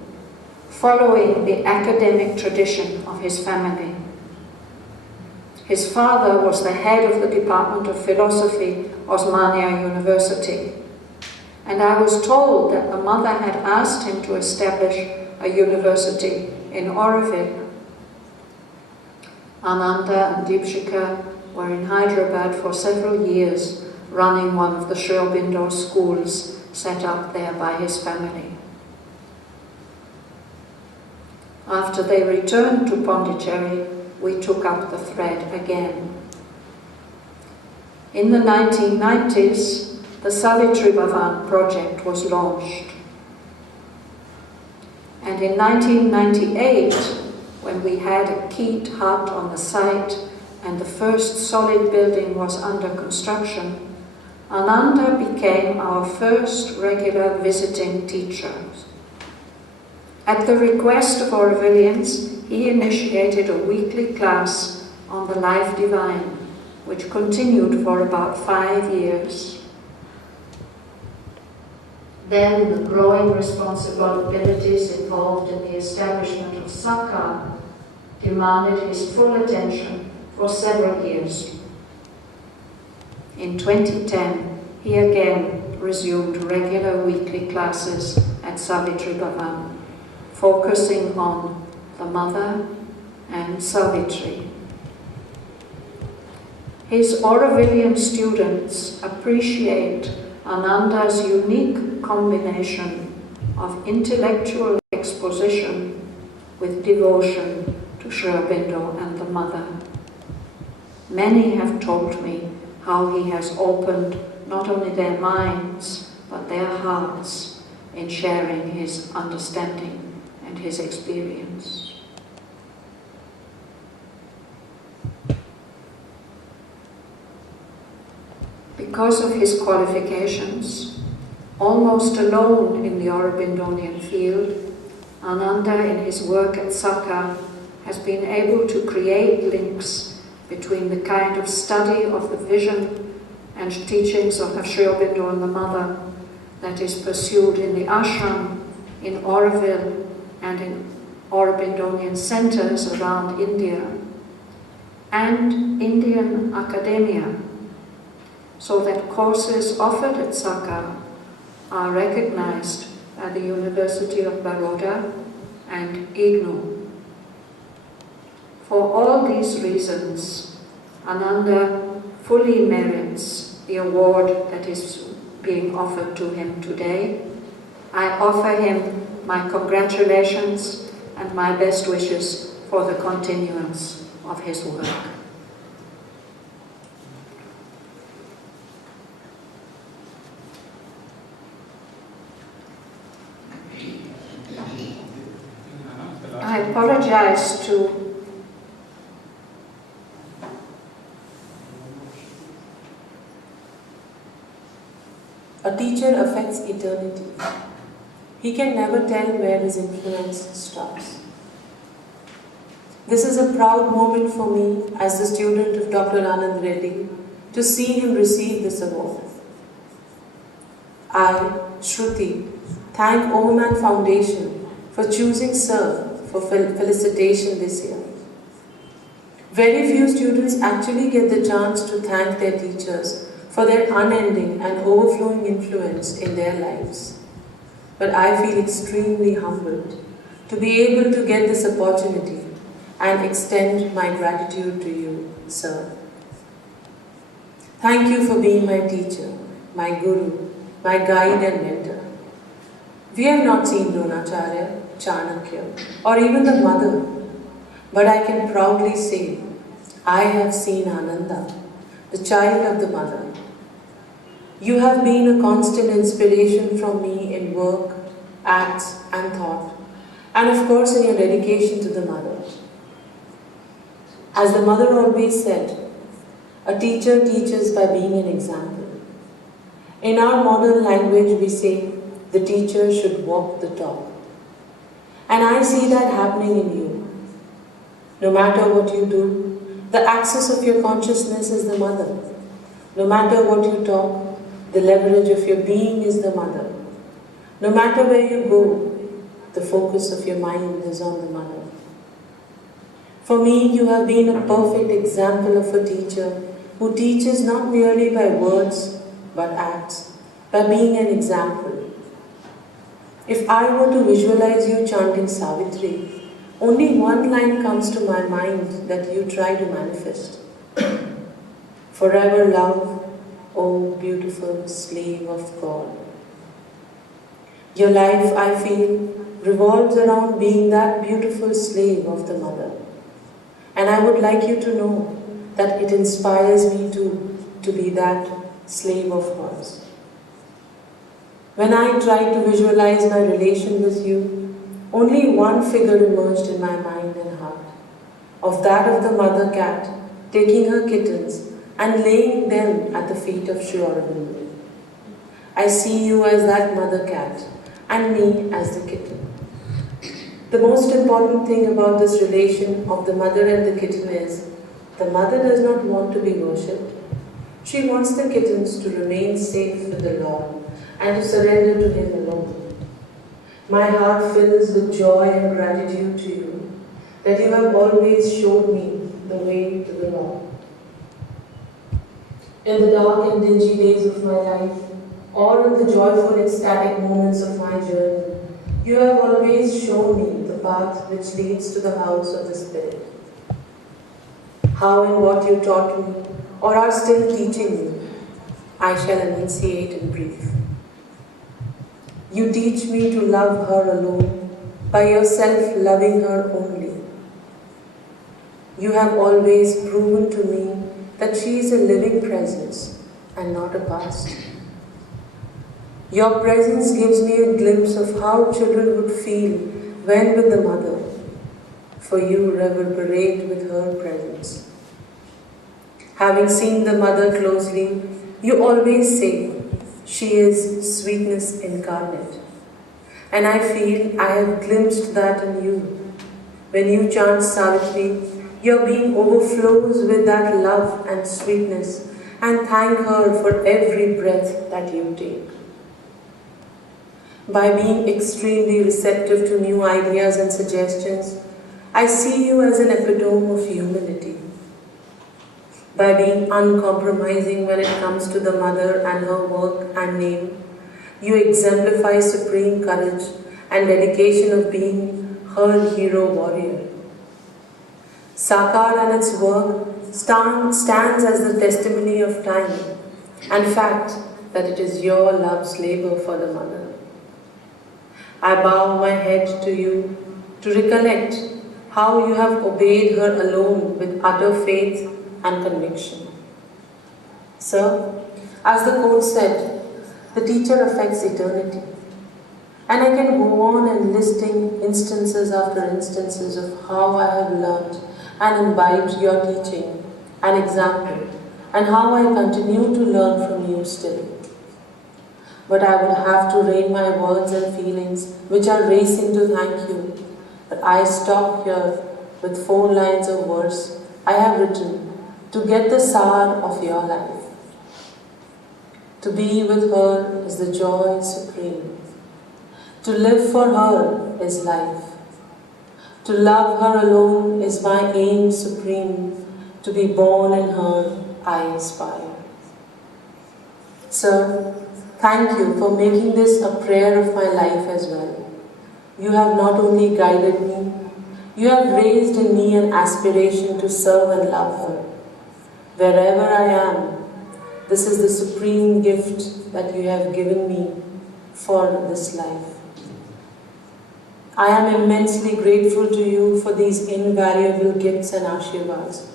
following the academic tradition of his family. His father was the head of the Department of Philosophy, Osmania University, and I was told that the mother had asked him to establish a university in Auroville. Ananda and Deepshika were in Hyderabad for several years, running one of the Sri Aurobindo schools set up there by his family. After they returned to Pondicherry, we took up the thread again. In the 1990s, the Savitri Bhavan project was launched. And in 1998, when we had a peat hut on the site and the first solid building was under construction, Ananda became our first regular visiting teacher. At the request of Aurovilians, he initiated a weekly class on the life divine, which continued for about 5 years. Then the growing responsibilities involved in the establishment of Sakha demanded his full attention for several years. In 2010, he again resumed regular weekly classes at Savitri Bhavan, focusing on the mother and Savitri. His Aurovillian students appreciate Ananda's unique combination of intellectual exposition with devotion to Sri Aurobindo and the mother. Many have told me how he has opened not only their minds but their hearts in sharing his understanding and his experience. Because of his qualifications, almost alone in the Aurobindonian field, Ananda in his work at Sakha has been able to create links between the kind of study of the vision and teachings of Sri Aurobindo and the Mother that is pursued in the ashram, in Auroville, and in Aurobindonian centers around India, and Indian academia, so that courses offered at Sakha are recognized by the University of Baroda and IGNOU. For all these reasons, Ananda fully merits the award that is being offered to him today. I offer him my congratulations and my best wishes for the continuance of his work. I apologize to a teacher affects eternity. He can never tell where his influence stops. This is a proud moment for me as the student of Dr. Ananda Reddy to see him receive this award. I, Shruti, thank Overman Foundation for choosing Sir for felicitation this year. Very few students actually get the chance to thank their teachers for their unending and overflowing influence in their lives. But I feel extremely humbled to be able to get this opportunity and extend my gratitude to you, Sir. Thank you for being my teacher, my guru, my guide and mentor. We have not seen Dronacharya, Chanakya, or even the mother, but I can proudly say I have seen Ananda, the child of the mother. You have been a constant inspiration from me in work, acts and thought, and of course in your dedication to the mother. As the mother always said, a teacher teaches by being an example. In our modern language we say, the teacher should walk the talk. And I see that happening in you. No matter what you do, the axis of your consciousness is the mother. No matter what you talk, the leverage of your being is the mother. No matter where you go, the focus of your mind is on the mother. For me, you have been a perfect example of a teacher who teaches not merely by words, but acts, by being an example. If I were to visualize you chanting Savitri, only one line comes to my mind that you try to manifest. Forever love, O beautiful slave of God. Your life, I feel, revolves around being that beautiful slave of the mother. And I would like you to know that it inspires me to be that slave of hers. When I try to visualize my relation with you, only one figure emerged in my mind and heart, of that of the mother cat taking her kittens and laying them at the feet of Sri Aurobindo. I see you as that mother cat and me as the kitten. The most important thing about this relation of the mother and the kitten is the mother does not want to be worshipped. She wants the kittens to remain safe with the Lord and to surrender to Him alone. My heart fills with joy and gratitude to you that you have always showed me the way to the Lord. In the dark and dingy days of my life, or in the joyful ecstatic moments of my journey, you have always shown me the path which leads to the house of the Spirit. How and what you taught me, or are still teaching me, I shall enunciate in brief. You teach me to love her alone, by yourself loving her only. You have always proven to me that she is a living presence and not a past. Your presence gives me a glimpse of how children would feel when with the mother, for you reverberate with her presence. Having seen the mother closely, you always say, she is sweetness incarnate. And I feel I have glimpsed that in you. When you chant Savitri, your being overflows with that love and sweetness, and thank her for every breath that you take. By being extremely receptive to new ideas and suggestions, I see you as an epitome of humility. By being uncompromising when it comes to the mother and her work and name, you exemplify supreme courage and dedication of being her hero warrior. Sakar and its work stands as the testimony of time and fact that it is your love's labor for the mother. I bow my head to you to recollect how you have obeyed her alone with utter faith and conviction. Sir, as the quote said, the teacher affects eternity. And I can go on enlisting instances after instances of how I have learned and imbibed your teaching and example, and how I continue to learn from you still. But I would have to rein my words and feelings, which are racing to thank you. But I stop here with 4 lines of verse I have written to get the sour of your life. To be with her is the joy supreme. To live for her is life. To love her alone is my aim supreme. To be born in her, I aspire. Sir, thank you for making this a prayer of my life as well. You have not only guided me, you have raised in me an aspiration to serve and love her. Wherever I am, this is the supreme gift that you have given me for this life. I am immensely grateful to you for these invaluable gifts and ashirvads.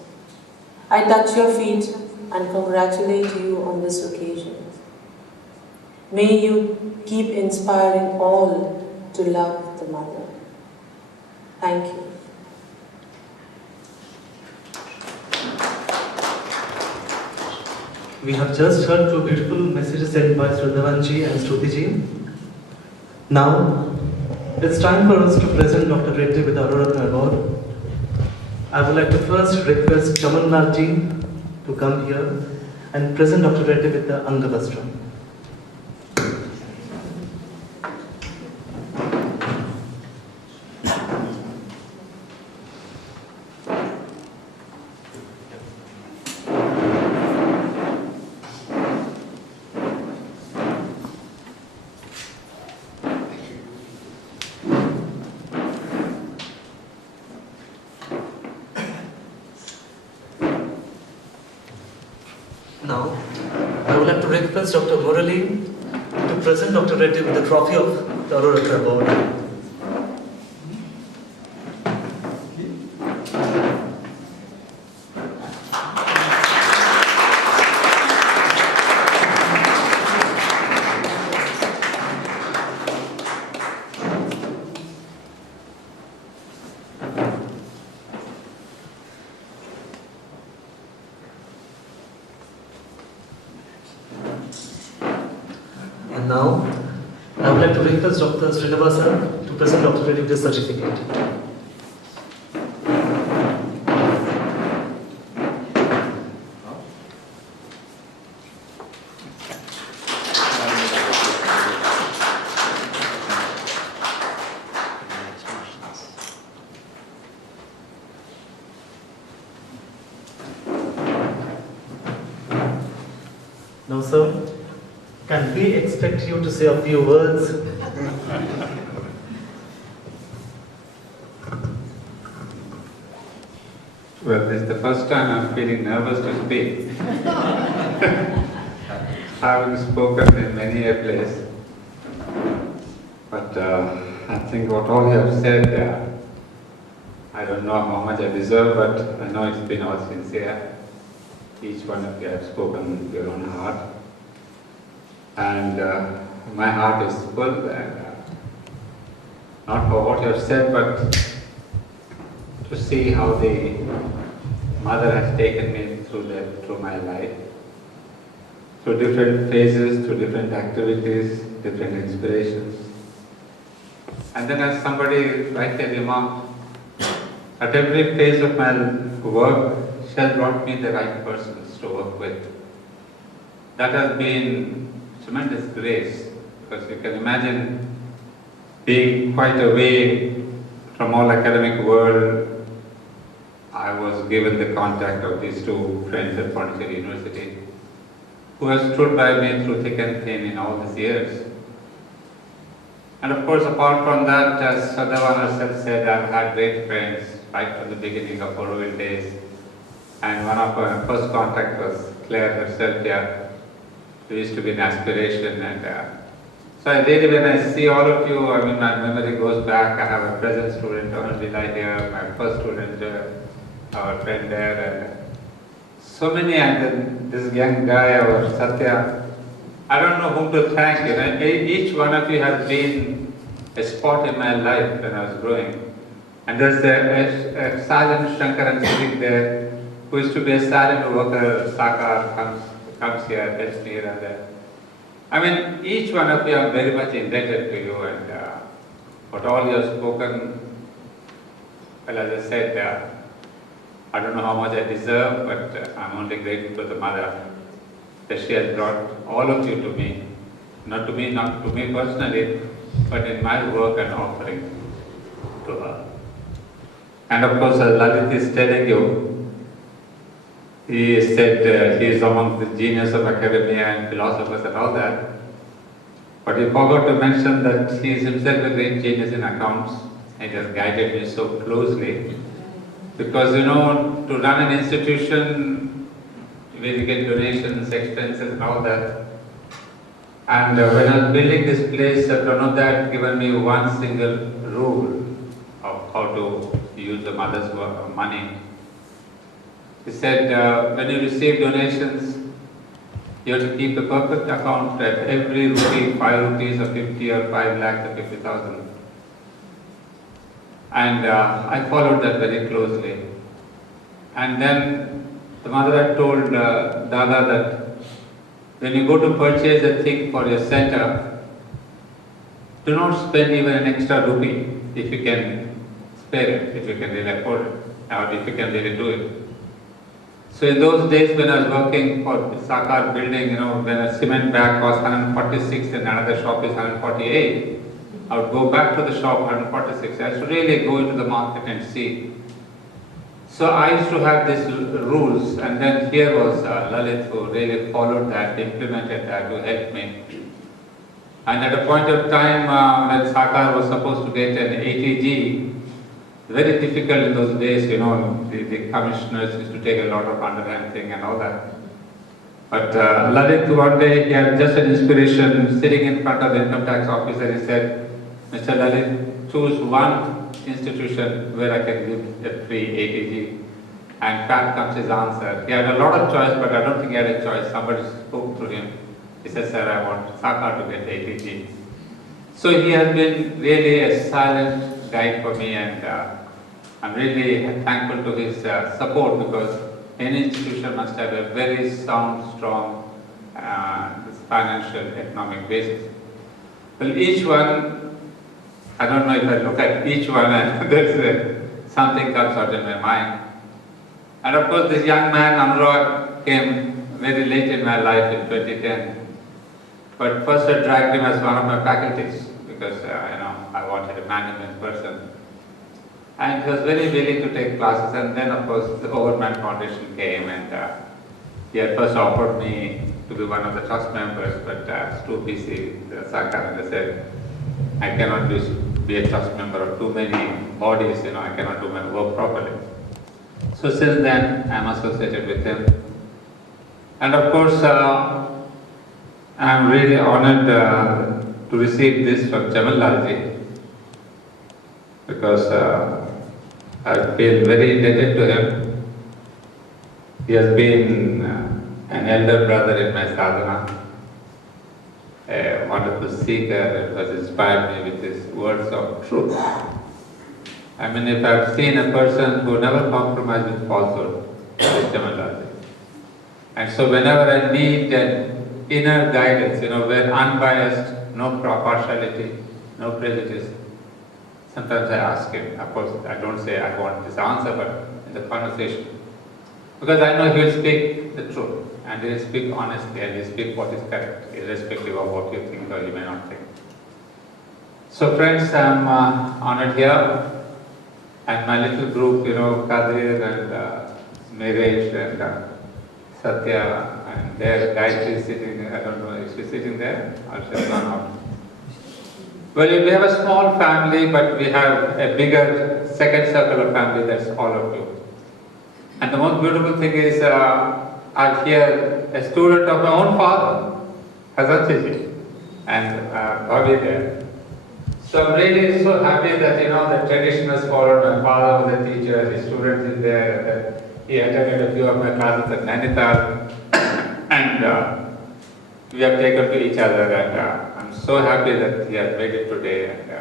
I touch your feet and congratulate you on this occasion. May you keep inspiring all to love the mother. Thank you. We have just heard 2 beautiful messages sent by Sridhavanji and Shrutiji. Now, it's time for us to present Dr. Reddy with the Auro Ratna Award. I would like to first request Chaman Lalji to come here and present Dr. Reddy with the Angavastra. Now, I would like to request Dr. Murali to present Dr. Reddy with the trophy of the Auro Ratna Award. now, I would like to request Dr. Srinivasa to present Dr. Reddy with his certificate. Now, sir, can we expect you to say a few words? Well, this is the first time I'm feeling nervous to speak. Having spoken in many a place. But I think what all you have said, I don't know how much I deserve, but I know it's been all sincere. Each one of you have spoken with your own heart. And my heart is full, and not for what you have said, but to see how the mother has taken me through my life, through different phases, through different activities, different inspirations. And then as somebody rightly remarked, at every phase of my work, she has brought me the right persons to work with. That has been tremendous grace, because you can imagine being quite away from all academic world. I was given the contact of these two friends at Pondicherry University, who have stood by me through thick and thin in all these years. And of course, apart from that, as Sadhavan herself said, I've had great friends right from the beginning of Auroville days. And one of our first contact was Claire herself. It used to be an aspiration. And so I really, when I see all of you, I mean, my memory goes back. I have a present student, Ananda here, my first student, our friend there, and so many, and then this young guy, our Satya. I don't know whom to thank. Each one of you has been a spot in my life when I was growing. And there's a silent Shankaran sitting there, who used to be a silent worker. Sakar comes here, helps me here and there. I mean, each one of you, I'm very much indebted to you, and what all you have spoken, well, as I said, I don't know how much I deserve, but I'm only grateful to the mother that she has brought all of you to me. Not to me personally, but in my work and offering to her. And of course, as Lalit is telling you, he said he is among the genius of academia and philosophers and all that. But he forgot to mention that he is himself a great genius in accounts, and he has guided me so closely. Because to run an institution where you get donations, expenses and all that. And when I was building this place, Pranodha had given me one single rule of how to use the mother's money. He said, when you receive donations, you have to keep a perfect account at every rupee, 5 rupees or 50 or 5 lakhs or 50,000. And I followed that very closely. And then the mother had told Dada that when you go to purchase a thing for your center, do not spend even an extra rupee if you can spare it, if you can really afford it, or if you can really do it. So in those days when I was working for Sakar building, when a cement bag cost 146 and another shop is 148, I would go back to the shop 146. I should really go into the market and see. So I used to have these rules, and then here was Lalit, who really followed that, implemented that, who helped me. And at a point of time when Sakar was supposed to get an ATG, very difficult in those days, the commissioners used to take a lot of underhand thing and all that. But Lalit, one day, he had just an inspiration, sitting in front of the income tax officer, he said, Mr. Lalit, choose one institution where I can give a free ATG. And back comes his answer. He had a lot of choice, but I don't think he had a choice. Somebody spoke to him. He said, sir, I want Sakar to get ATG. So he has been really a silent guide for me, and I'm really thankful to his support, because any institution must have a very sound, strong financial, economic basis. Well, each one, I don't know if I look at each one and something comes out in my mind. And of course, this young man, Anurag, came very late in my life in 2010. But first I dragged him as one of my faculties because I wanted a management person. And he was very willing to take classes, and then of course the Overman Foundation came, and he had first offered me to be one of the trust members, but too busy, Sakaranda said, I cannot be a trust member of too many bodies, I cannot do my work properly. So since then, I'm associated with him. And of course, I'm really honored to receive this from Jamallalji, because I feel very indebted to him. He has been an elder brother in my sadhana, a wonderful seeker who has inspired me with his words of truth. I mean, if I've seen a person who never compromised with falsehood, it's Jamallalji. And so whenever I need an inner guidance, where unbiased, no partiality, no prejudice, sometimes I ask him. Of course, I don't say I want this answer, but in the conversation. Because I know he will speak the truth, and he will speak honestly, and he will speak what is correct, irrespective of what you think or you may not think. So friends, I'm honored here, and my little group, Kadir and Miresh and Satya, and there Gayatri is sitting, I don't know if she's sitting there or she's gone out. Well, we have a small family, but we have a bigger second circle of family, that's all of you. And the most beautiful thing is, I'm here, a student of my own father, Hazanji, and Bhavi there. So I'm really so happy that, the tradition has followed. My father was a teacher, his student is there, and he attended a few of my classes at Nainital, and we have taken to each other, and I'm so happy that he has made it today. And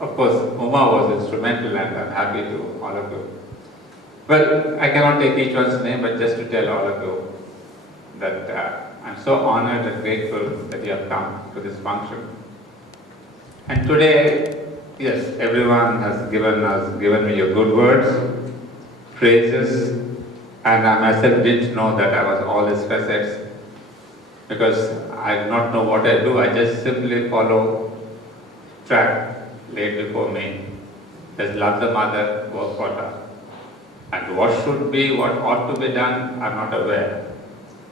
of course, Uma was instrumental, and I'm happy to all of you. Well, I cannot take each one's name, but just to tell all of you that I'm so honored and grateful that you have come to this function. And today, yes, everyone has given me your good words, praises, and I myself didn't know that I was all these facets, because I do not know what I do. I just simply follow track laid before me. There's love the mother, work for her. And what should be, what ought to be done, I'm not aware.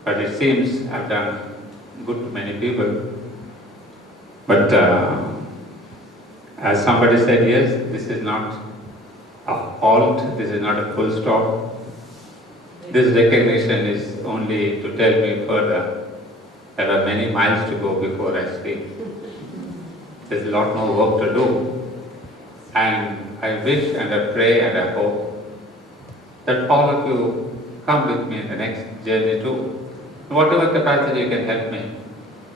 But it seems I've done good to many people. But as somebody said, yes, this is not a halt, this is not a full stop. This recognition is only to tell me further there are many miles to go before I sleep. There's a lot more work to do. And I wish and I pray and I hope that all of you come with me in the next journey too. In whatever capacity you can help me,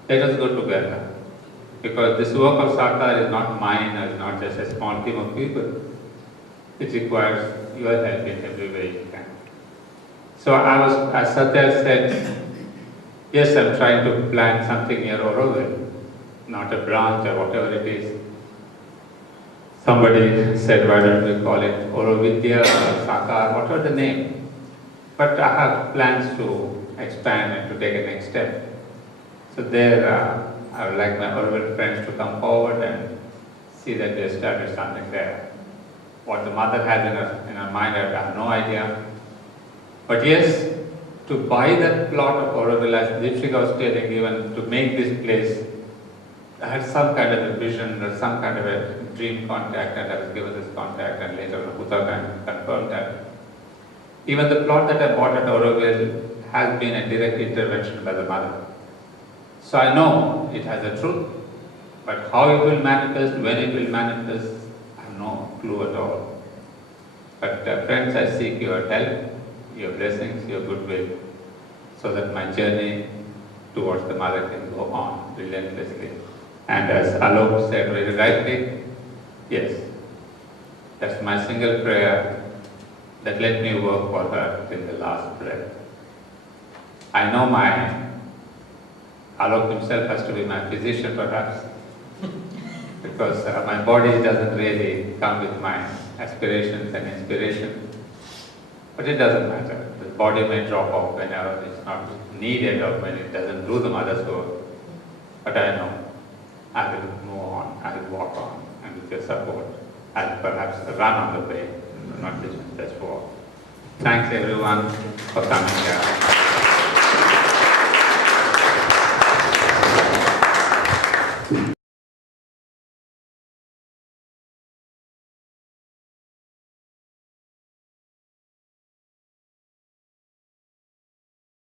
let us go together. Because this work of Sakar is not mine, or is not just a small team of people. It requires your help in every way you can. So as Satya said, yes, I'm trying to plant something near Auroville, not a branch or whatever it is. Somebody said, why don't we call it Aurovidya or Sakar, whatever the name. But I have plans to expand and to take a next step. So there, I would like my Auroville friends to come forward and see that we establish something there. What the mother has in her mind, I have no idea. But yes, to buy that plot of Auroville, as Deepshika was telling, even to make this place, I had some kind of a vision or some kind of a dream contact, and I was given this contact, and later Uttarakhand confirmed that. Even the plot that I bought at Auroville has been a direct intervention by the mother. So I know it has a truth, but how it will manifest, when it will manifest, I have no clue at all. But friends, I seek your help, your blessings, your goodwill, so that my journey towards the mother can go on relentlessly. And as Alok said very rightly, yes, that's my single prayer, that let me work for her till the last breath. I know Alok himself has to be my physician perhaps, because my body doesn't really come with my aspirations and inspiration. But it doesn't matter. The body may drop off whenever it's not needed or when it doesn't do the mother's work. But I know I will move on, I will walk on, and with your support, I'll perhaps run on the way, not just walk. Thanks everyone for coming here.